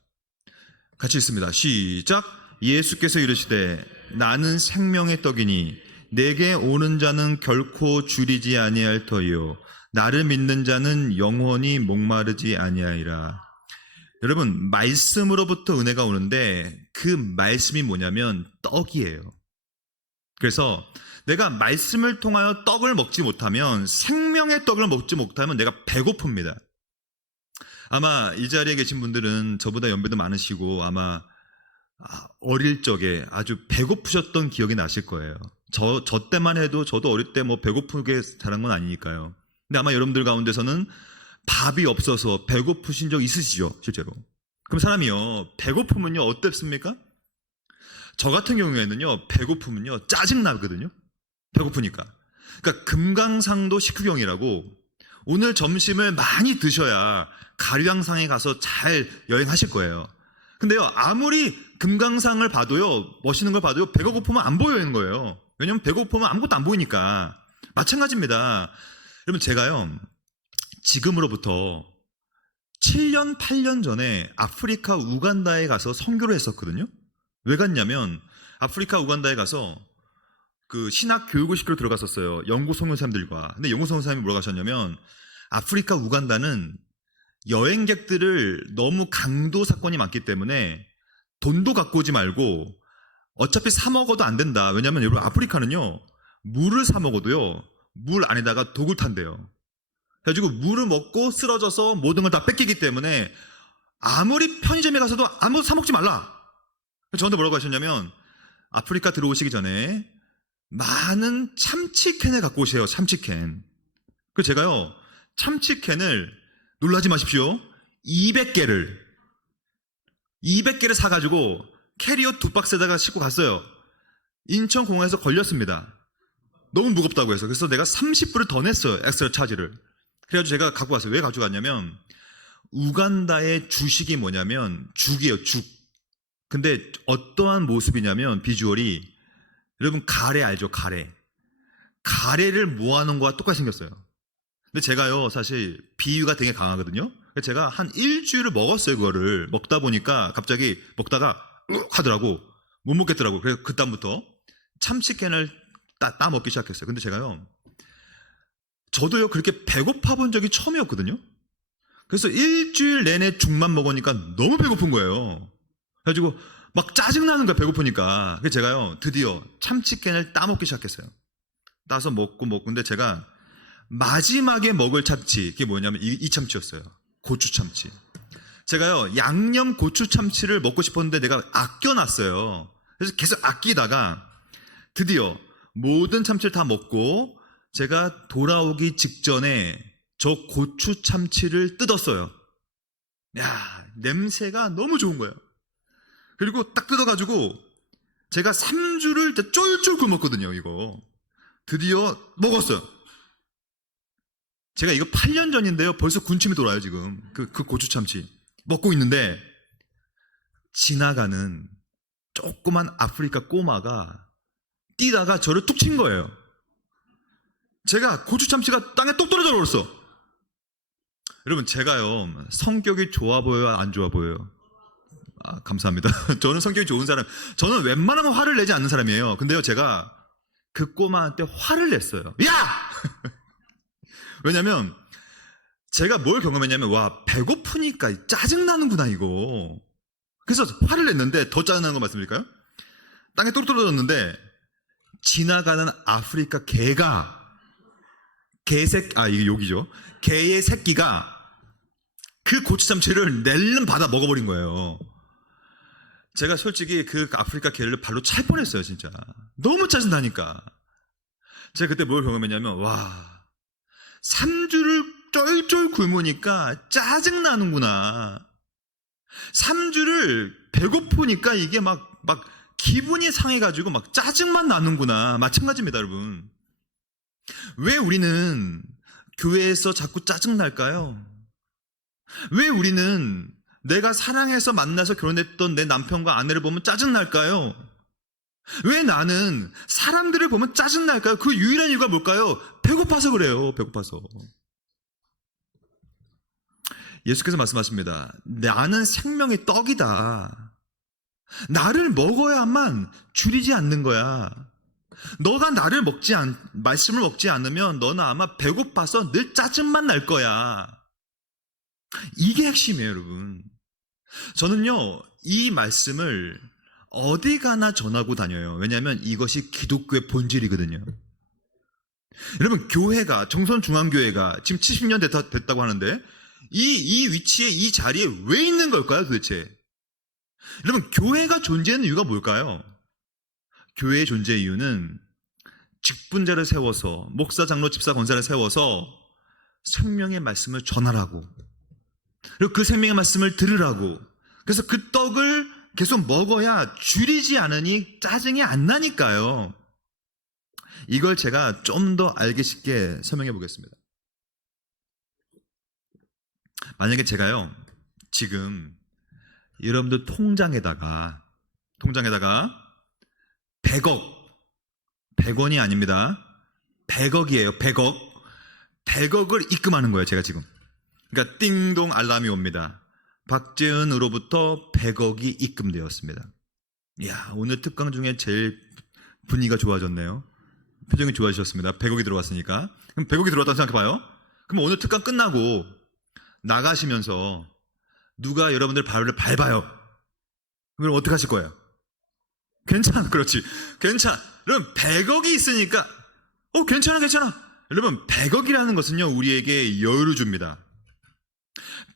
같이 읽습니다. 시작. 예수께서 이르시되 나는 생명의 떡이니 내게 오는 자는 결코 줄이지 아니할 터이요 나를 믿는 자는 영원히 목마르지 아니하리라. 여러분, 말씀으로부터 은혜가 오는데 그 말씀이 뭐냐면 떡이에요. 그래서 내가 말씀을 통하여 떡을 먹지 못하면, 생명의 떡을 먹지 못하면 내가 배고픕니다. 아마 이 자리에 계신 분들은 저보다 연배도 많으시고 아마 어릴 적에 아주 배고프셨던 기억이 나실 거예요. 저 때만 해도 저도 어릴 때 뭐 배고프게 자란 건 아니니까요. 근데 아마 여러분들 가운데서는 밥이 없어서 배고프신 적 있으시죠, 실제로. 그럼 사람이요, 배고프면요 어떻습니까? 저 같은 경우에는요, 배고프면요 짜증나거든요. 배고프니까. 그러니까 금강산도 식후경이라고, 오늘 점심을 많이 드셔야 가류양상에 가서 잘 여행하실 거예요. 근데요, 아무리 금강산을 봐도요, 멋있는 걸 봐도요, 배가 고프면 안 보이는 거예요. 왜냐면 배고프면 아무것도 안 보이니까. 마찬가지입니다. 여러분, 제가요, 지금으로부터 7년, 8년 전에 아프리카 우간다에 가서 선교를 했었거든요. 왜 갔냐면, 아프리카 우간다에 가서 그 신학 교육을 시키러 들어갔었어요. 영국 선교사님들과. 근데 영국 선교사님이 뭐라고 하셨냐면, 아프리카 우간다는 여행객들을 너무 강도 사건이 많기 때문에 돈도 갖고 오지 말고 어차피 사 먹어도 안 된다. 왜냐하면 여러분, 아프리카는요, 물을 사 먹어도요, 물 안에다가 독을 탄대요. 그래가지고 물을 먹고 쓰러져서 모든 걸 다 뺏기기 때문에 아무리 편의점에 가서도 아무것도 사 먹지 말라. 저한테 뭐라고 하셨냐면, 아프리카 들어오시기 전에 많은 참치캔을 갖고 오세요. 참치캔. 그래서 제가요, 참치캔을, 놀라지 마십시오, 200개를 사가지고 캐리어 2박스에다가 싣고 갔어요. 인천공항에서 걸렸습니다. 너무 무겁다고 해서. 그래서 내가 30불을 더 냈어요. 엑스트라 차지를. 그래가지고 제가 갖고 왔어요. 왜 가져갔냐면, 우간다의 주식이 뭐냐면 죽이에요. 죽. 근데 어떠한 모습이냐면, 비주얼이, 여러분 가래 알죠? 가래를 모아놓은 거와 똑같이 생겼어요. 근데 제가요, 사실 비위가 되게 강하거든요. 그래서 제가 한 일주일을 먹었어요. 그거를 먹다 보니까 갑자기 먹다가 하더라고. 못 먹겠더라고. 그래서 그다음부터 참치캔을 따 먹기 시작했어요. 근데 제가요, 저도요 그렇게 배고파 본 적이 처음이었거든요. 그래서 일주일 내내 죽만 먹으니까 너무 배고픈 거예요. 그래가지고 막 짜증나는 거야, 배고프니까. 그래서 제가요, 드디어 참치캔을 따 먹기 시작했어요. 따서 먹고. 근데 제가 마지막에 먹을 참치, 이게 뭐냐면 이 참치였어요. 고추 참치. 제가요, 양념 고추 참치를 먹고 싶었는데 내가 아껴놨어요. 그래서 계속 아끼다가 드디어 모든 참치를 다 먹고 제가 돌아오기 직전에 저 고추 참치를 뜯었어요. 야, 냄새가 너무 좋은 거예요. 그리고 딱 뜯어가지고 제가 3주를 쫄쫄 굶었거든요, 이거. 드디어 먹었어요. 제가 이거 8년 전인데요. 벌써 군침이 돌아요, 지금. 그 고추 참치. 먹고 있는데, 지나가는 조그만 아프리카 꼬마가 뛰다가 저를 뚝 친 거예요. 제가 고추 참치가 땅에 똑 떨어져 버렸어. 여러분, 제가요, 성격이 좋아 보여요, 안 좋아 보여요? 아, 감사합니다. 저는 성격이 좋은 사람, 저는 웬만하면 화를 내지 않는 사람이에요. 근데요, 제가 그 꼬마한테 화를 냈어요. 야! 왜냐면 제가 뭘 경험했냐면, 와, 배고프니까 짜증나는구나 이거. 그래서 화를 냈는데 더 짜증나는 거 말씀드릴까요? 땅에 똑 떨어졌는데 지나가는 아프리카 개가 이게 욕이죠. 개의 새끼가 그 고추참치를 낼름 받아 먹어버린 거예요. 제가 솔직히 그 아프리카 개를 발로 찰 뻔했어요, 진짜. 너무 짜증나니까. 제가 그때 뭘 경험했냐면, 와, 3주를 쫄쫄 굶으니까 짜증나는구나. 3주를 배고프니까 이게 막 기분이 상해가지고 막 짜증만 나는구나. 마찬가지입니다, 여러분. 왜 우리는 교회에서 자꾸 짜증날까요? 왜 우리는 내가 사랑해서 만나서 결혼했던 내 남편과 아내를 보면 짜증날까요? 왜 나는 사람들을 보면 짜증날까요? 그 유일한 이유가 뭘까요? 배고파서 그래요. 배고파서. 예수께서 말씀하십니다. 나는 생명의 떡이다. 나를 먹어야만 줄이지 않는 거야. 너가 나를 말씀을 먹지 않으면 너는 아마 배고파서 늘 짜증만 날 거야. 이게 핵심이에요, 여러분. 저는요, 이 말씀을 어디 가나 전하고 다녀요. 왜냐하면 이것이 기독교의 본질이거든요. 여러분, 교회가, 정선중앙교회가 지금 70년 됐다고 하는데, 이 위치에, 이 자리에 왜 있는 걸까요, 도대체? 여러분, 교회가 존재하는 이유가 뭘까요? 교회의 존재 이유는 직분자를 세워서, 목사, 장로, 집사, 권사를 세워서 생명의 말씀을 전하라고, 그리고 그 생명의 말씀을 들으라고. 그래서 그 떡을 계속 먹어야 줄이지 않으니 짜증이 안 나니까요. 이걸 제가 좀 더 알기 쉽게 설명해 보겠습니다. 만약에 제가요, 지금 여러분들 통장에다가 100원이 아닙니다. 100억이에요. 100억을 입금하는 거예요, 제가 지금. 그러니까 띵동 알람이 옵니다. 박재은으로부터 100억이 입금되었습니다. 이야, 오늘 특강 중에 제일 분위기가 좋아졌네요. 표정이 좋아지셨습니다. 100억이 들어왔으니까. 그럼 100억이 들어왔다고 생각해봐요. 그럼 오늘 특강 끝나고 나가시면서 누가 여러분들 발을 밟아요. 그럼 어떻게 하실 거예요? 괜찮아. 그렇지. 괜찮아. 여러분, 100억이 있으니까 괜찮아. 여러분, 100억이라는 것은요, 우리에게 여유를 줍니다.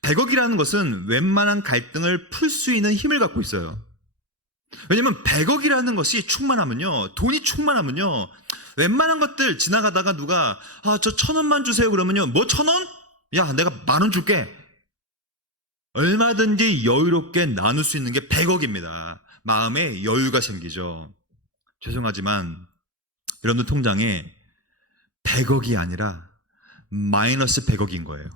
100억이라는 것은 웬만한 갈등을 풀 수 있는 힘을 갖고 있어요. 왜냐면 100억이라는 것이 충만하면요, 돈이 충만하면요, 웬만한 것들 지나가다가 누가 저 1,000원만 주세요 그러면요, 뭐 1,000원? 야, 내가 10,000원 줄게. 얼마든지 여유롭게 나눌 수 있는 게 100억입니다. 마음에 여유가 생기죠. 죄송하지만 여러분들 통장에 100억이 아니라 마이너스 100억인 거예요.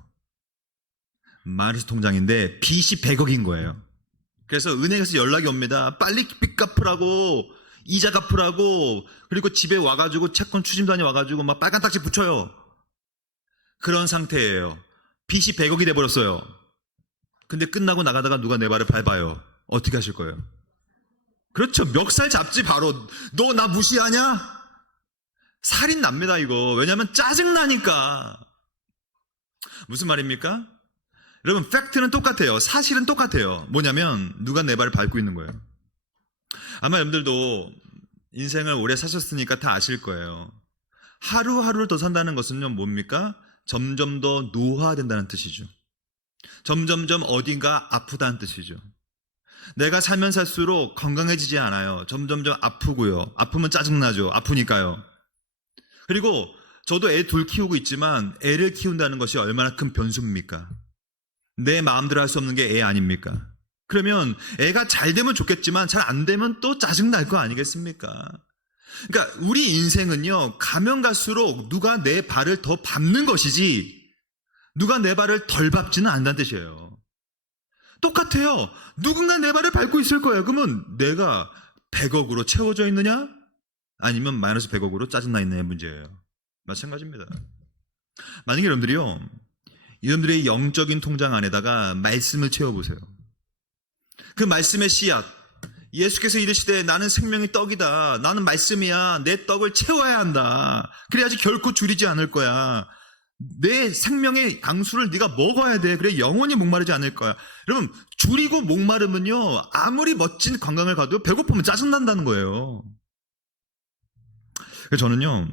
마이너스 통장인데 빚이 100억인 거예요. 그래서 은행에서 연락이 옵니다. 빨리 빚 갚으라고, 이자 갚으라고, 그리고 집에 와가지고 채권 추심단이 와가지고 막 빨간 딱지 붙여요. 그런 상태예요. 빚이 100억이 돼버렸어요. 근데 끝나고 나가다가 누가 내 발을 밟아요. 어떻게 하실 거예요? 그렇죠. 멱살 잡지 바로. 너 나 무시하냐? 살인 납니다, 이거. 왜냐하면 짜증나니까. 무슨 말입니까? 여러분, 팩트는 똑같아요. 사실은 똑같아요. 뭐냐면 누가 내 발을 밟고 있는 거예요. 아마 여러분들도 인생을 오래 사셨으니까 다 아실 거예요. 하루하루를 더 산다는 것은요, 뭡니까? 점점 더 노화된다는 뜻이죠. 점점점 어딘가 아프다는 뜻이죠. 내가 살면 살수록 건강해지지 않아요. 점점점 아프고요. 아프면 짜증나죠. 아프니까요. 그리고 저도 애 둘 키우고 있지만 애를 키운다는 것이 얼마나 큰 변수입니까? 내 마음대로 할 수 없는 게 애 아닙니까? 그러면 애가 잘 되면 좋겠지만 잘 안 되면 또 짜증날 거 아니겠습니까? 그러니까 우리 인생은요, 가면 갈수록 누가 내 발을 더 밟는 것이지 누가 내 발을 덜 밟지는 않는다는 뜻이에요. 똑같아요. 누군가 내 발을 밟고 있을 거예요. 그러면 내가 100억으로 채워져 있느냐? 아니면 마이너스 100억으로 짜증나 있느냐의 문제예요. 마찬가지입니다. 만약에 여러분들의 영적인 통장 안에다가 말씀을 채워보세요. 그 말씀의 씨앗, 예수께서 이르시되 나는 생명의 떡이다. 나는 말씀이야. 내 떡을 채워야 한다. 그래야지 결코 줄이지 않을 거야. 내 생명의 양수를 네가 먹어야 돼. 그래 영원히 목마르지 않을 거야. 여러분, 줄이고 목마르면요, 아무리 멋진 관광을 가도 배고프면 짜증난다는 거예요. 그래서 저는요,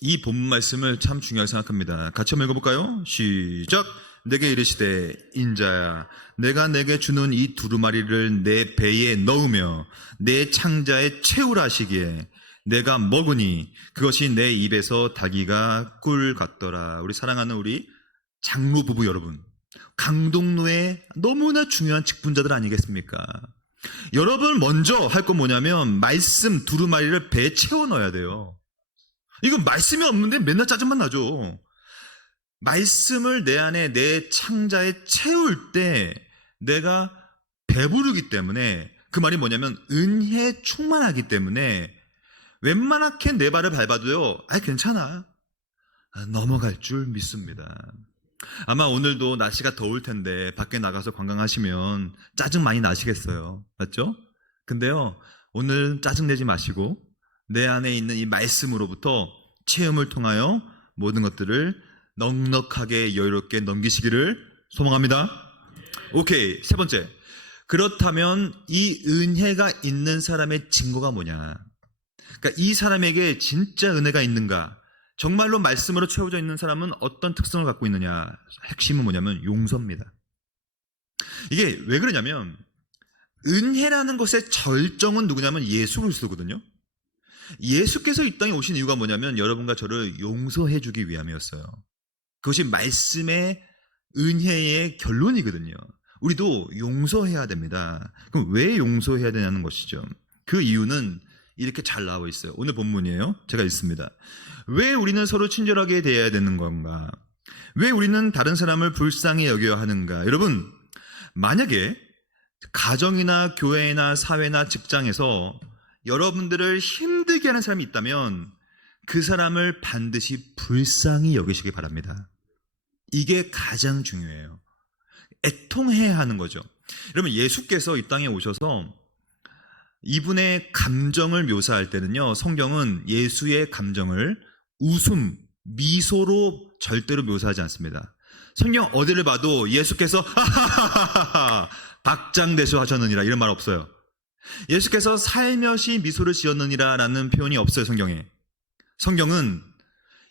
이 본문 말씀을 참 중요하게 생각합니다. 같이 한번 읽어볼까요? 시작. 내게 이르시되 인자야 내가 내게 주는 이 두루마리를 내 배에 넣으며 내 창자에 채우라 하시기에 내가 먹으니 그것이 내 입에서 닭이가 꿀 같더라. 우리 사랑하는 우리 장로 부부 여러분, 강동로의 너무나 중요한 직분자들 아니겠습니까? 여러분 먼저 할 건 뭐냐면 말씀 두루마리를 배에 채워 넣어야 돼요. 이건 말씀이 없는데 맨날 짜증만 나죠. 말씀을 내 안에 내 창자에 채울 때 내가 배부르기 때문에, 그 말이 뭐냐면 은혜에 충만하기 때문에 웬만하게 내 발을 밟아도요, 괜찮아, 넘어갈 줄 믿습니다. 아마 오늘도 날씨가 더울 텐데 밖에 나가서 관광하시면 짜증 많이 나시겠어요. 맞죠? 근데요, 오늘 짜증내지 마시고 내 안에 있는 이 말씀으로부터 체험을 통하여 모든 것들을 넉넉하게 여유롭게 넘기시기를 소망합니다. 오케이, 세 번째. 그렇다면 이 은혜가 있는 사람의 증거가 뭐냐? 그러니까 이 사람에게 진짜 은혜가 있는가? 정말로 말씀으로 채워져 있는 사람은 어떤 특성을 갖고 있느냐? 핵심은 뭐냐면 용서입니다. 이게 왜 그러냐면 은혜라는 것의 절정은 누구냐면 예수 그리스도거든요. 예수께서 이 땅에 오신 이유가 뭐냐면 여러분과 저를 용서해 주기 위함이었어요. 그것이 말씀의 은혜의 결론이거든요. 우리도 용서해야 됩니다. 그럼 왜 용서해야 되냐는 것이죠. 그 이유는 이렇게 잘 나와 있어요. 오늘 본문이에요. 제가 읽습니다. 왜 우리는 서로 친절하게 대해야 되는 건가? 왜 우리는 다른 사람을 불쌍히 여겨야 하는가? 여러분, 만약에 가정이나 교회나 사회나 직장에서 여러분들을 힘들게 하는 사람이 있다면 그 사람을 반드시 불쌍히 여기시기 바랍니다. 이게 가장 중요해요. 애통해야 하는 거죠. 여러분, 예수께서 이 땅에 오셔서 이분의 감정을 묘사할 때는요, 성경은 예수의 감정을 웃음, 미소로 절대로 묘사하지 않습니다. 성경 어디를 봐도 예수께서 하하하하하 박장대소 하셨느니라 이런 말 없어요. 예수께서 살며시 미소를 지었느니라 라는 표현이 없어요. 성경은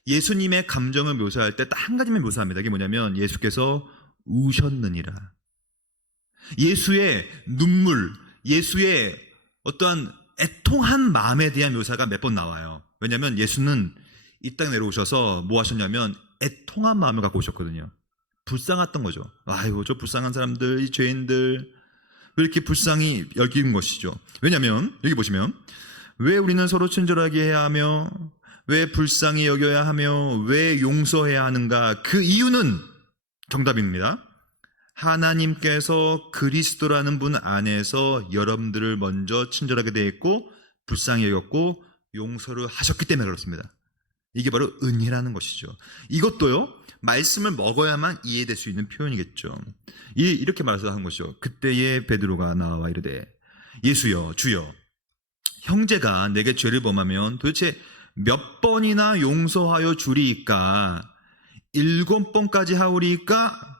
예수님의 감정을 묘사할 때 딱 한 가지만 묘사합니다. 이게 뭐냐면 예수께서 우셨느니라. 예수의 눈물, 예수의 어떠한 애통한 마음에 대한 묘사가 몇 번 나와요. 왜냐하면 예수는 이 땅에 내려오셔서 뭐 하셨냐면 애통한 마음을 갖고 오셨거든요. 불쌍했던 거죠. 아이고, 저 불쌍한 사람들, 이 죄인들 왜 이렇게 불쌍히 여기는 것이죠. 왜냐하면 여기 보시면 왜 우리는 서로 친절하게 해야 하며 왜 불쌍히 여겨야 하며 왜 용서해야 하는가? 그 이유는 정답입니다. 하나님께서 그리스도라는 분 안에서 여러분들을 먼저 친절하게 대했고 불쌍히 여겼고 용서를 하셨기 때문에 그렇습니다. 이게 바로 은혜라는 것이죠. 이것도요, 말씀을 먹어야만 이해될 수 있는 표현이겠죠. 이렇게 말해서 한 것이죠. 그때에 베드로가 나와 이르되 예수여 주여 형제가 내게 죄를 범하면 도대체 몇 번이나 용서하여 주리이까? 7번까지 하오리이까?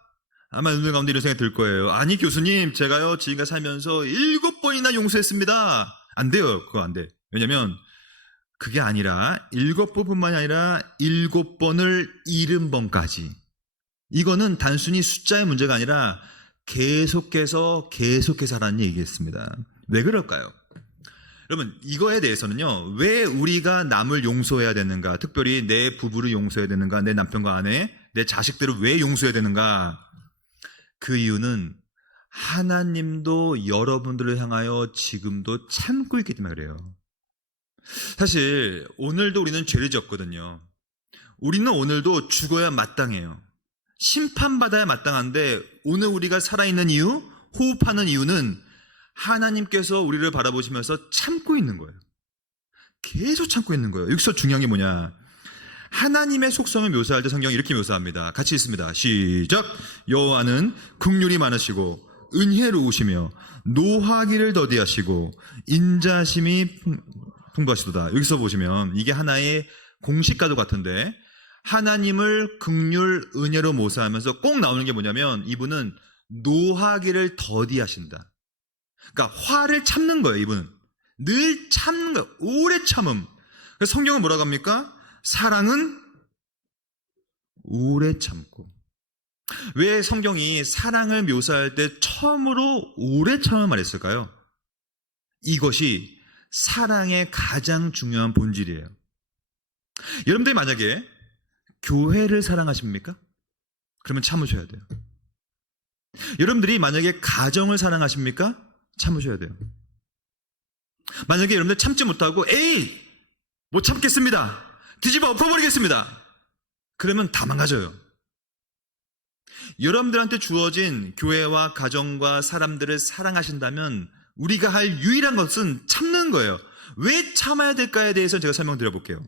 아마 여러분 가운데 이런 생각이 들 거예요. 아니 교수님, 제가요 지금까지 살면서 7번이나 용서했습니다. 안 돼요. 그거 안 돼. 왜냐면 그게 아니라 7번뿐만이 아니라 7번을 70번까지. 이거는 단순히 숫자의 문제가 아니라 계속해서 하라는 얘기겠습니다. 왜 그럴까요? 여러분, 이거에 대해서는요, 왜 우리가 남을 용서해야 되는가, 특별히 내 부부를 용서해야 되는가, 내 남편과 아내, 내 자식들을 왜 용서해야 되는가? 그 이유는 하나님도 여러분들을 향하여 지금도 참고 있기 때문에 그래요. 사실 오늘도 우리는 죄를 지었거든요. 우리는 오늘도 죽어야 마땅해요. 심판받아야 마땅한데 오늘 우리가 살아있는 이유, 호흡하는 이유는 하나님께서 우리를 바라보시면서 참고 있는 거예요. 계속 참고 있는 거예요. 여기서 중요한 게 뭐냐? 하나님의 속성을 묘사할 때 성경이 이렇게 묘사합니다. 같이 읽습니다. 시작. 여호와는 긍휼이 많으시고 은혜로우시며 노하기를 더디하시고 인자심이 풍부하시도다. 여기서 보시면 이게 하나의 공식과도 같은데 하나님을 긍휼 은혜로 묘사하면서 꼭 나오는 게 뭐냐면 이분은 노하기를 더디하신다. 그러니까 화를 참는 거예요. 이분은 늘 참는 거예요. 오래 참음. 그래서 성경은 뭐라고 합니까? 사랑은 오래 참고. 왜 성경이 사랑을 묘사할 때 처음으로 오래 참음을 말했을까요? 이것이 사랑의 가장 중요한 본질이에요. 여러분들이 만약에 교회를 사랑하십니까? 그러면 참으셔야 돼요. 여러분들이 만약에 가정을 사랑하십니까? 참으셔야 돼요. 만약에 여러분들 참지 못하고 에이 못 참겠습니다. 뒤집어 엎어버리겠습니다. 그러면 다 망가져요. 여러분들한테 주어진 교회와 가정과 사람들을 사랑하신다면 우리가 할 유일한 것은 참는 거예요. 왜 참아야 될까에 대해서 제가 설명드려볼게요.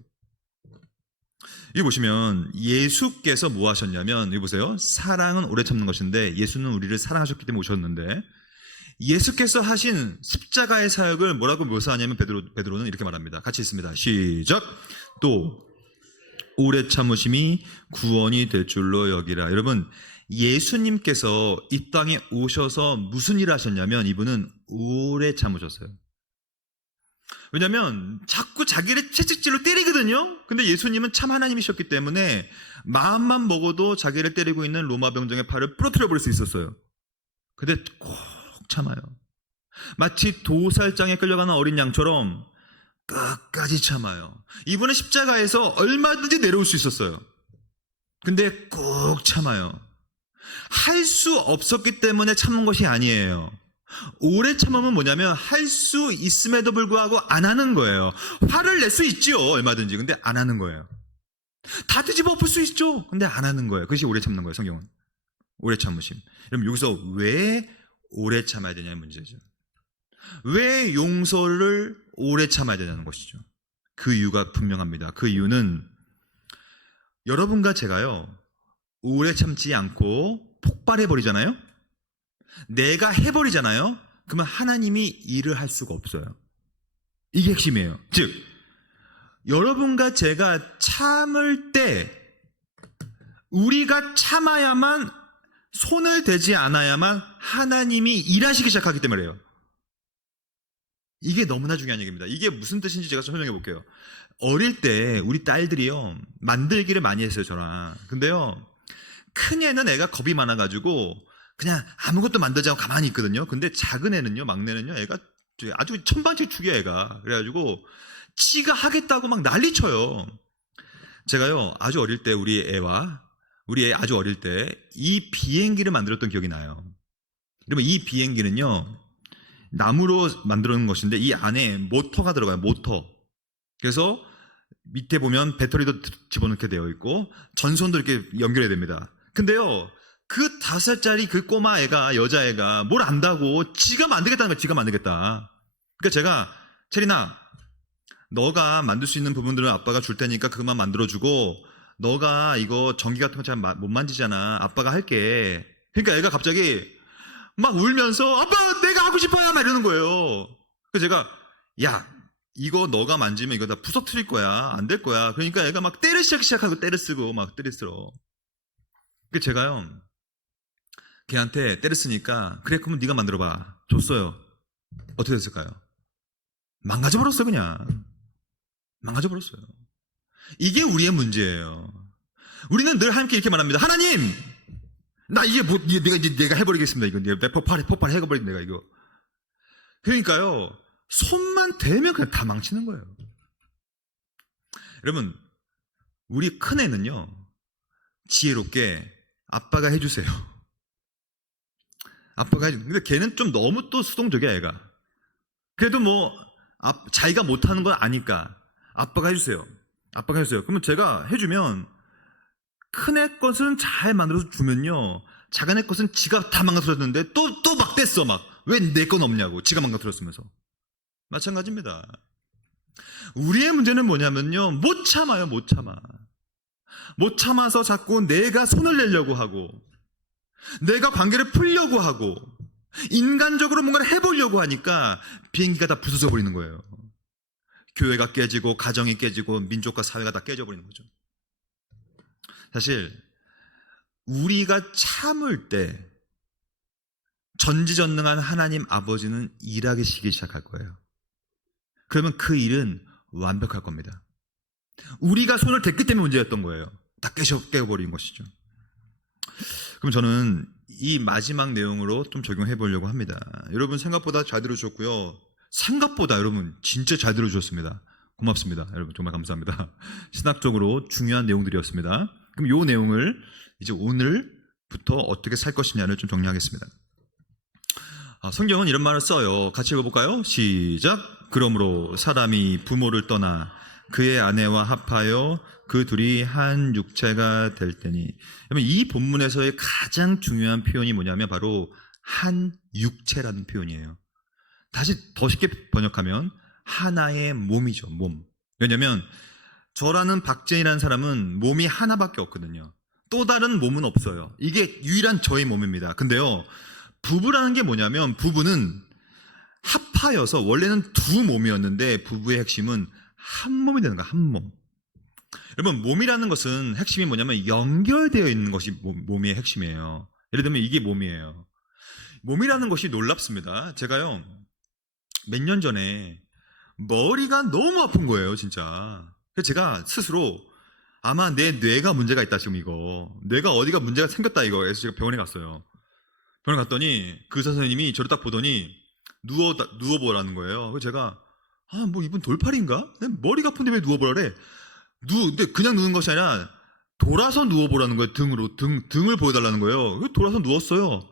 여기 보시면 예수께서 뭐 하셨냐면 여기 보세요. 사랑은 오래 참는 것인데 예수는 우리를 사랑하셨기 때문에 오셨는데 예수께서 하신 십자가의 사역을 뭐라고 묘사하냐면 베드로는 이렇게 말합니다. 같이 읽습니다. 시작. 또 오래 참으심이 구원이 될 줄로 여기라. 여러분 예수님께서 이 땅에 오셔서 무슨 일을 하셨냐면 이분은 오래 참으셨어요. 왜냐하면 자꾸 자기를 채찍질로 때리거든요. 근데 예수님은 참 하나님이셨기 때문에 마음만 먹어도 자기를 때리고 있는 로마 병정의 팔을 부러뜨려 버릴 수 있었어요. 근데 꼭 참아요. 마치 도살장에 끌려가는 어린 양처럼 끝까지 참아요. 이분은 십자가에서 얼마든지 내려올 수 있었어요. 근데 꼭 참아요. 할 수 없었기 때문에 참는 것이 아니에요. 오래 참으면 뭐냐면 할 수 있음에도 불구하고 안 하는 거예요. 화를 낼 수 있죠. 얼마든지. 근데 안 하는 거예요. 다 뒤집어 엎을 수 있죠. 근데 안 하는 거예요. 그것이 오래 참는 거예요. 성경은. 오래 참으심. 그럼 여기서 왜 오래 참아야 되냐는 문제죠. 왜 용서를 오래 참아야 되냐는 것이죠. 그 이유가 분명합니다. 그 이유는 여러분과 제가요. 오래 참지 않고 폭발해버리잖아요. 내가 해버리잖아요. 그러면 하나님이 일을 할 수가 없어요. 이게 핵심이에요. 즉 여러분과 제가 참을 때 우리가 참아야만 손을 대지 않아야만 하나님이 일하시기 시작하기 때문에요. 이게 너무나 중요한 얘기입니다. 이게 무슨 뜻인지 제가 좀 설명해 볼게요. 어릴 때 우리 딸들이요 만들기를 많이 했어요. 저랑. 근데요 큰 애는 애가 겁이 많아가지고 그냥 아무것도 만들지 않고 가만히 있거든요. 근데 작은 애는요, 막내는요, 애가 아주 천방지축이야, 애가. 그래가지고 지가 하겠다고 막 난리쳐요. 제가요, 아주 어릴 때 우리 애 아주 어릴 때 이 비행기를 만들었던 기억이 나요. 그러면 이 비행기는요, 나무로 만들어 놓은 것인데 이 안에 모터가 들어가요, 모터. 그래서 밑에 보면 배터리도 집어넣게 되어 있고 전선도 이렇게 연결해야 됩니다. 근데요, 그 5살짜리 그 꼬마 애가, 여자애가 뭘 안다고 지가 만들겠다는 거야, 지가 만들겠다. 그러니까 제가, 체리나, 너가 만들 수 있는 부분들은 아빠가 줄 테니까 그것만 만들어주고, 너가 이거 전기 같은 거 잘 못 만지잖아. 아빠가 할게. 그러니까 애가 갑자기 막 울면서, 아빠, 내가 하고 싶어요! 막 이러는 거예요. 그래서 제가, 야, 이거 너가 만지면 이거 다 부서뜨릴 거야. 안 될 거야. 그러니까 애가 막 때를 시작하고 때를 쓰고 막 때를 쓸어. 그래서 제가요, 걔한테 때를 쓰니까 그래 그러면 네가 만들어봐. 줬어요. 어떻게 됐을까요? 망가져버렸어. 그냥 망가져버렸어요. 이게 우리의 문제예요. 우리는 늘 하나님께 이렇게 말합니다. 하나님, 나 이게 뭐 내가 해버리겠습니다. 이거 내가 폭발 해버린 내가 이거. 그러니까요, 손만 대면 그냥 다 망치는 거예요. 여러분, 우리 큰 애는요 지혜롭게 아빠가 해주세요. 아빠가 해주. 근데 걔는 좀 너무 또 수동적이야, 애가. 그래도 뭐 자기가 못하는 건 아니까 아빠가 해주세요. 아빠가 해주세요. 그러면 제가 해주면 큰애 것은 잘 만들어서 주면요, 작은애 것은 지가 다 망가뜨렸는데 또 막 뗐어. 막 왜 내 건 없냐고, 지가 망가뜨렸으면서. 마찬가지입니다. 우리의 문제는 뭐냐면요, 못 참아요. 못 참아서 자꾸 내가 손을 내려고 하고, 내가 관계를 풀려고 하고, 인간적으로 뭔가를 해보려고 하니까 비행기가 다 부서져 버리는 거예요. 교회가 깨지고, 가정이 깨지고, 민족과 사회가 다 깨져버리는 거죠. 사실 우리가 참을 때 전지전능한 하나님 아버지는 일하기 시작할 거예요. 그러면 그 일은 완벽할 겁니다. 우리가 손을 댔기 때문에 문제였던 거예요. 다 깨버린 것이죠. 그럼 저는 이 마지막 내용으로 좀 적용해 보려고 합니다. 여러분 생각보다 잘 들어주셨고요. 생각보다 여러분 진짜 잘 들어주셨습니다. 고맙습니다. 여러분 정말 감사합니다. 신학적으로 중요한 내용들이었습니다. 그럼 이 내용을 이제 오늘부터 어떻게 살 것이냐를 좀 정리하겠습니다. 성경은 이런 말을 써요. 같이 읽어볼까요? 시작. 그러므로 사람이 부모를 떠나 그의 아내와 합하여 그 둘이 한 육체가 될 때니. 그러면 이 본문에서의 가장 중요한 표현이 뭐냐면 바로 한 육체라는 표현이에요. 다시 더 쉽게 번역하면 하나의 몸이죠. 몸. 왜냐하면 저라는 박재인이라는 사람은 몸이 하나밖에 없거든요. 또 다른 몸은 없어요. 이게 유일한 저의 몸입니다. 근데요, 부부라는 게 뭐냐면 부부는 합하여서 원래는 두 몸이었는데 부부의 핵심은 한 몸이 되는 거야. 한 몸. 여러분, 몸이라는 것은 핵심이 뭐냐면 연결되어 있는 것이 몸의 핵심이에요. 예를 들면 이게 몸이에요. 몸이라는 것이 놀랍습니다. 제가요, 몇 년 전에 머리가 너무 아픈 거예요, 진짜. 그래서 제가 스스로 아마 내 뇌가 문제가 있다, 지금 이거. 뇌가 어디가 문제가 생겼다, 이거. 그래서 제가 병원에 갔어요. 병원에 갔더니 그 의사 선생님이 저를 딱 보더니 누워보라는 거예요. 그래서 제가 뭐 이분 돌팔인가? 머리가 아픈데 왜 누워보라 그래? 근데 그냥 누는 것이 아니라 돌아서 누워보라는 거예요. 등을 보여달라는 거예요. 그래서 돌아서 누웠어요.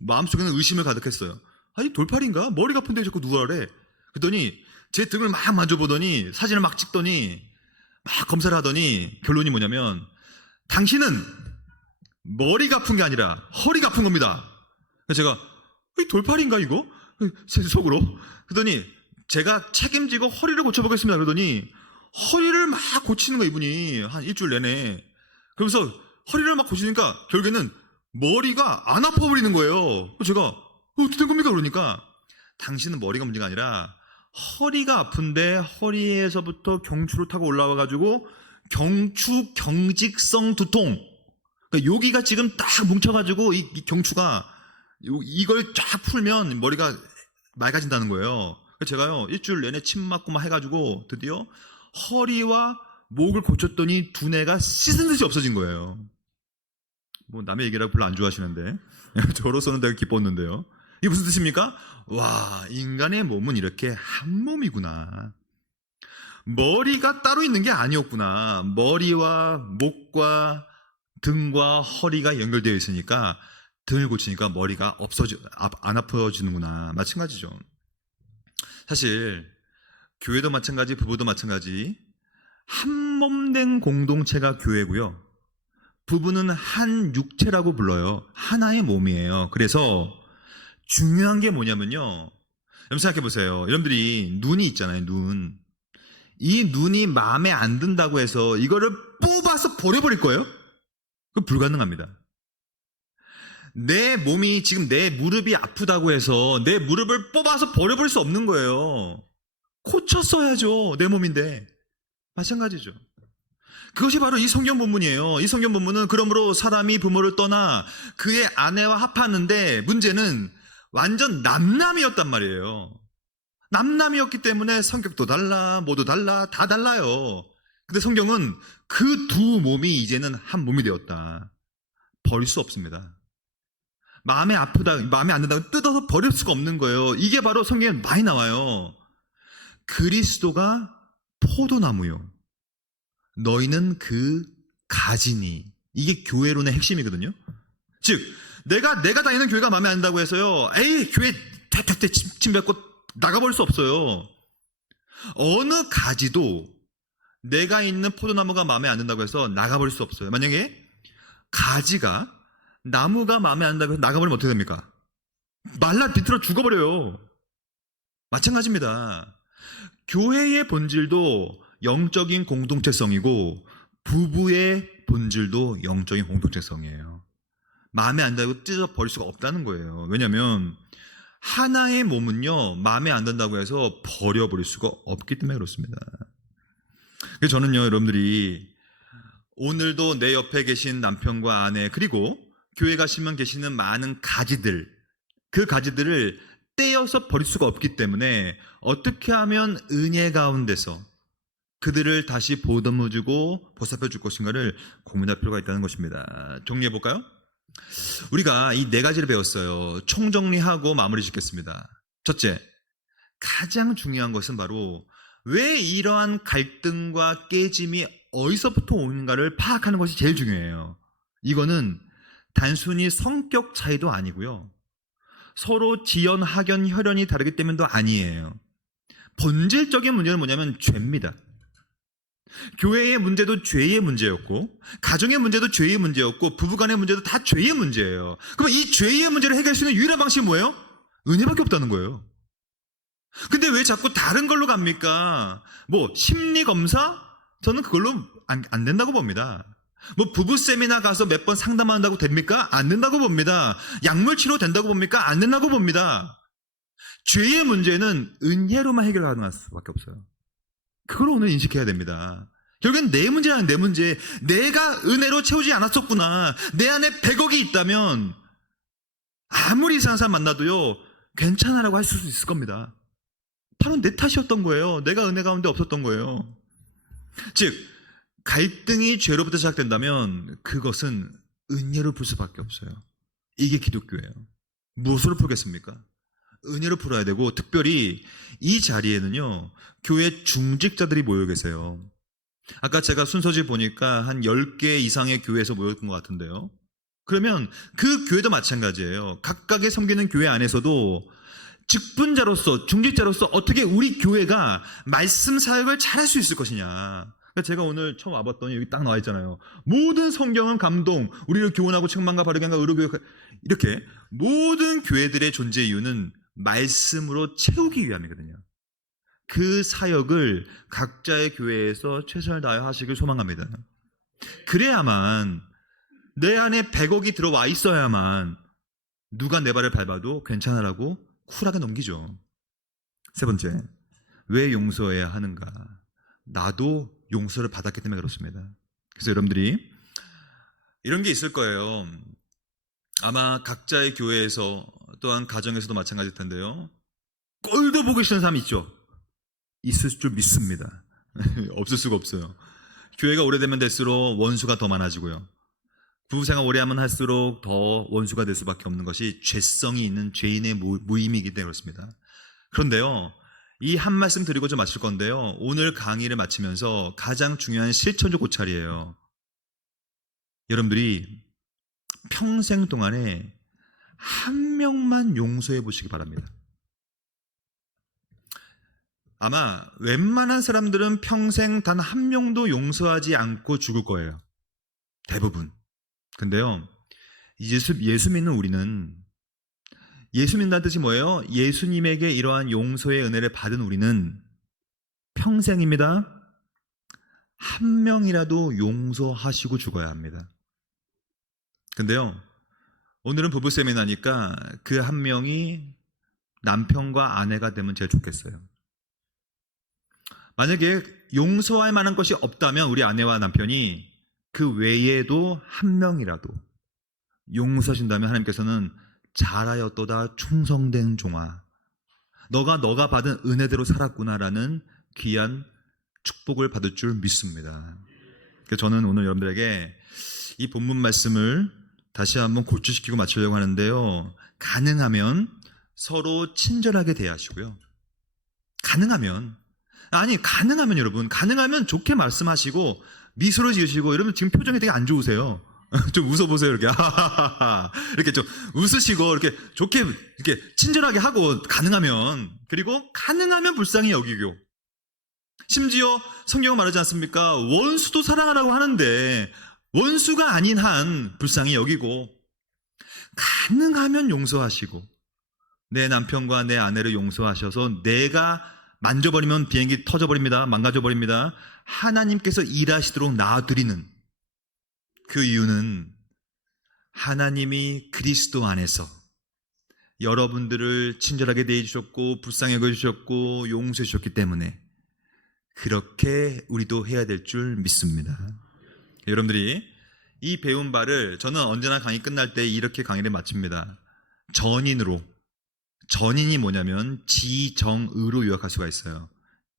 마음속에는 의심을 가득했어요. 아니 돌팔인가? 머리가 아픈데 자꾸 누워라. 그랬더니 제 등을 막 만져보더니 사진을 막 찍더니 막 검사를 하더니 결론이 뭐냐면 당신은 머리가 아픈 게 아니라 허리가 아픈 겁니다. 그래서 제가 돌팔인가 이거? 속으로. 그랬더니 제가 책임지고 허리를 고쳐보겠습니다. 그러더니 허리를 막 고치는 거예요, 이분이. 한 일주일 내내. 그러면서 허리를 막 고치니까 결국에는 머리가 안 아파버리는 거예요. 제가 어떻게 된 겁니까? 그러니까 당신은 머리가 문제가 아니라 허리가 아픈데 허리에서부터 경추를 타고 올라와가지고 경추 경직성 두통. 그러니까 여기가 지금 딱 뭉쳐가지고 이 경추가 이걸 쫙 풀면 머리가 맑아진다는 거예요. 그래서 제가요 일주일 내내 침 맞고 막 해가지고 드디어 허리와 목을 고쳤더니 두뇌가 씻은 듯이 없어진 거예요. 뭐 남의 얘기라고 별로 안 좋아하시는데 저로서는 되게 기뻤는데요. 이게 무슨 뜻입니까? 와, 인간의 몸은 이렇게 한 몸이구나. 머리가 따로 있는 게 아니었구나. 머리와 목과 등과 허리가 연결되어 있으니까 등을 고치니까 머리가 안 아파지는구나. 마찬가지죠. 사실 교회도 마찬가지, 부부도 마찬가지. 한 몸 된 공동체가 교회고요. 부부는 한 육체라고 불러요. 하나의 몸이에요. 그래서 중요한 게 뭐냐면요. 여러분 생각해 보세요. 여러분들이 눈이 있잖아요. 눈. 이 눈이 마음에 안 든다고 해서 이거를 뽑아서 버려버릴 거예요? 그건 불가능합니다. 내 몸이 지금 내 무릎이 아프다고 해서 내 무릎을 뽑아서 버려버릴 수 없는 거예요. 고쳤어야죠. 내 몸인데. 마찬가지죠. 그것이 바로 이 성경 본문이에요. 이 성경 본문은 그러므로 사람이 부모를 떠나 그의 아내와 합하는데 문제는 완전 남남이었단 말이에요. 남남이었기 때문에 성격도 달라, 뭐도 달라, 다 달라요. 근데 성경은 그 두 몸이 이제는 한 몸이 되었다. 버릴 수 없습니다. 마음에 아프다, 마음에 안 든다고 뜯어서 버릴 수가 없는 거예요. 이게 바로 성경에 많이 나와요. 그리스도가 포도나무요. 너희는 그 가지니. 이게 교회론의 핵심이거든요. 즉, 내가 다니는 교회가 마음에 안 든다고 해서요. 에이, 교회 탁탁탁 침 뱉고 나가버릴 수 없어요. 어느 가지도 내가 있는 포도나무가 마음에 안 든다고 해서 나가버릴 수 없어요. 만약에 가지가 나무가 마음에 안 든다고 해서 나가버리면 어떻게 됩니까? 말라 비틀어 죽어버려요. 마찬가지입니다. 교회의 본질도 영적인 공동체성이고 부부의 본질도 영적인 공동체성이에요. 마음에 안 든다고 찢어버릴 수가 없다는 거예요. 왜냐하면 하나의 몸은요, 마음에 안 든다고 해서 버려버릴 수가 없기 때문에 그렇습니다. 그래서 저는요, 여러분들이 오늘도 내 옆에 계신 남편과 아내, 그리고 교회 가시면 계시는 많은 가지들, 그 가지들을 떼어서 버릴 수가 없기 때문에 어떻게 하면 은혜 가운데서 그들을 다시 보듬어주고 보살펴 줄 것인가를 고민할 필요가 있다는 것입니다. 정리해 볼까요? 우리가 이 4가지를 배웠어요. 총정리하고 마무리 짓겠습니다. 첫째, 가장 중요한 것은 바로 왜 이러한 갈등과 깨짐이 어디서부터 오는가를 파악하는 것이 제일 중요해요. 이거는 단순히 성격 차이도 아니고요. 서로 지연, 학연, 혈연이 다르기 때문도 아니에요. 본질적인 문제는 뭐냐면 죄입니다. 교회의 문제도 죄의 문제였고, 가정의 문제도 죄의 문제였고, 부부간의 문제도 다 죄의 문제예요. 그럼 이 죄의 문제를 해결할 수 있는 유일한 방식이 뭐예요? 은혜밖에 없다는 거예요. 근데 왜 자꾸 다른 걸로 갑니까? 뭐 심리검사? 저는 그걸로 안 된다고 봅니다. 뭐 부부 세미나 가서 몇 번 상담한다고 됩니까? 안 된다고 봅니다. 약물 치료 된다고 봅니까? 안 된다고 봅니다. 죄의 문제는 은혜로만 해결하는 수밖에 없어요. 그걸 오늘 인식해야 됩니다. 결국엔 내 문제라는 내 문제. 내가 은혜로 채우지 않았었구나. 내 안에 100억이 있다면 아무리 이상한 사람 만나도요, 괜찮아라고 할 수 있을 겁니다. 바로 내 탓이었던 거예요. 내가 은혜 가운데 없었던 거예요. 즉, 갈등이 죄로부터 시작된다면 그것은 은혜로 풀 수밖에 없어요. 이게 기독교예요. 무엇으로 풀겠습니까? 은혜로 풀어야 되고, 특별히 이 자리에는요, 교회 중직자들이 모여 계세요. 아까 제가 순서지 보니까 한 10개 이상의 교회에서 모였던 것 같은데요. 그러면 그 교회도 마찬가지예요. 각각의 섬기는 교회 안에서도 직분자로서, 중직자로서 어떻게 우리 교회가 말씀 사역을 잘할 수 있을 것이냐. 그러니까 제가 오늘 처음 와봤더니 여기 딱 나와 있잖아요. 모든 성경은 감동, 우리를 교훈하고 책망과 바르게 한가 의로교육, 이렇게 모든 교회들의 존재 이유는 말씀으로 채우기 위함이거든요. 그 사역을 각자의 교회에서 최선을 다하여 하시길 소망합니다. 그래야만 내 안에 100억이 들어와 있어야만 누가 내 발을 밟아도 괜찮아라고 쿨하게 넘기죠. 세 번째, 왜 용서해야 하는가? 나도 용서를 받았기 때문에 그렇습니다. 그래서 여러분들이 이런 게 있을 거예요. 아마 각자의 교회에서 또한 가정에서도 마찬가지일 텐데요. 꼴도 보기 싫은 사람 있죠? 있을 줄 믿습니다. 없을 수가 없어요. 교회가 오래되면 될수록 원수가 더 많아지고요. 부부생활 오래 하면 할수록 더 원수가 될 수밖에 없는 것이 죄성이 있는 죄인의 모임이기 때문에 그렇습니다. 그런데요, 이 한 말씀 드리고 좀 마칠 건데요. 오늘 강의를 마치면서 가장 중요한 실천적 고찰이에요. 여러분들이 평생 동안에 한 명만 용서해 보시기 바랍니다. 아마 웬만한 사람들은 평생 단 한 명도 용서하지 않고 죽을 거예요. 대부분. 근데요, 예수 믿는 우리는, 예수 믿는다는 뜻이 뭐예요? 예수님에게 이러한 용서의 은혜를 받은 우리는 평생입니다. 한 명이라도 용서하시고 죽어야 합니다. 근데요, 오늘은 부부 세미나니까 그 한 명이 남편과 아내가 되면 제일 좋겠어요. 만약에 용서할 만한 것이 없다면 우리 아내와 남편이 그 외에도 한 명이라도 용서하신다면 하나님께서는 잘하였도다 충성된 종아, 너가 받은 은혜대로 살았구나라는 귀한 축복을 받을 줄 믿습니다. 그래서 저는 오늘 여러분들에게 이 본문 말씀을 다시 한번 고취시키고 마치려고 하는데요. 가능하면 서로 친절하게 대하시고요. 가능하면 여러분, 가능하면 좋게 말씀하시고 미소를 지으시고, 여러분 지금 표정이 되게 안 좋으세요. 좀 웃어보세요. 이렇게 이렇게 좀 웃으시고 이렇게 좋게 이렇게 친절하게 하고, 가능하면, 그리고 가능하면 불쌍히 여기고, 심지어 성경은 말하지 않습니까? 원수도 사랑하라고 하는데 원수가 아닌 한 불쌍히 여기고 가능하면 용서하시고 내 남편과 내 아내를 용서하셔서 내가 만져버리면 비행기 터져버립니다. 망가져버립니다. 하나님께서 일하시도록 놔드리는 그 이유는 하나님이 그리스도 안에서 여러분들을 친절하게 대해주셨고 불쌍히 여겨주셨고 용서해 주셨기 때문에 그렇게 우리도 해야 될 줄 믿습니다. 여러분들이 이 배운 바를 저는 언제나 강의 끝날 때 이렇게 강의를 마칩니다. 전인으로. 전인이 뭐냐면 지정의로 요약할 수가 있어요.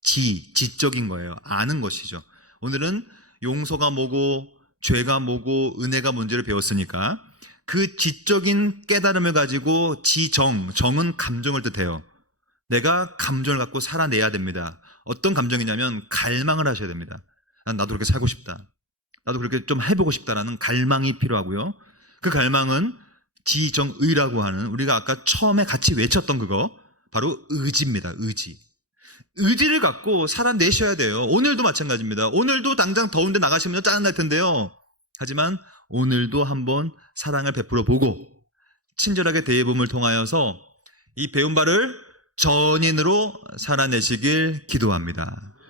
지적인 거예요. 아는 것이죠. 오늘은 용서가 뭐고 죄가 뭐고 은혜가 뭔지를 배웠으니까 그 지적인 깨달음을 가지고 정은 감정을 뜻해요. 내가 감정을 갖고 살아내야 됩니다. 어떤 감정이냐면 갈망을 하셔야 됩니다. 나도 그렇게 살고 싶다. 나도 그렇게 좀 해보고 싶다라는 갈망이 필요하고요. 그 갈망은 지정의라고 하는 우리가 아까 처음에 같이 외쳤던 그거 바로 의지입니다. 의지를 갖고 살아내셔야 돼요. 오늘도 마찬가지입니다. 오늘도 당장 더운데 나가시면 짜증날 텐데요. 하지만 오늘도 한번 사랑을 베풀어 보고 친절하게 대해봄을 통하여서 이 배운 바를 전인으로 살아내시길 기도합니다.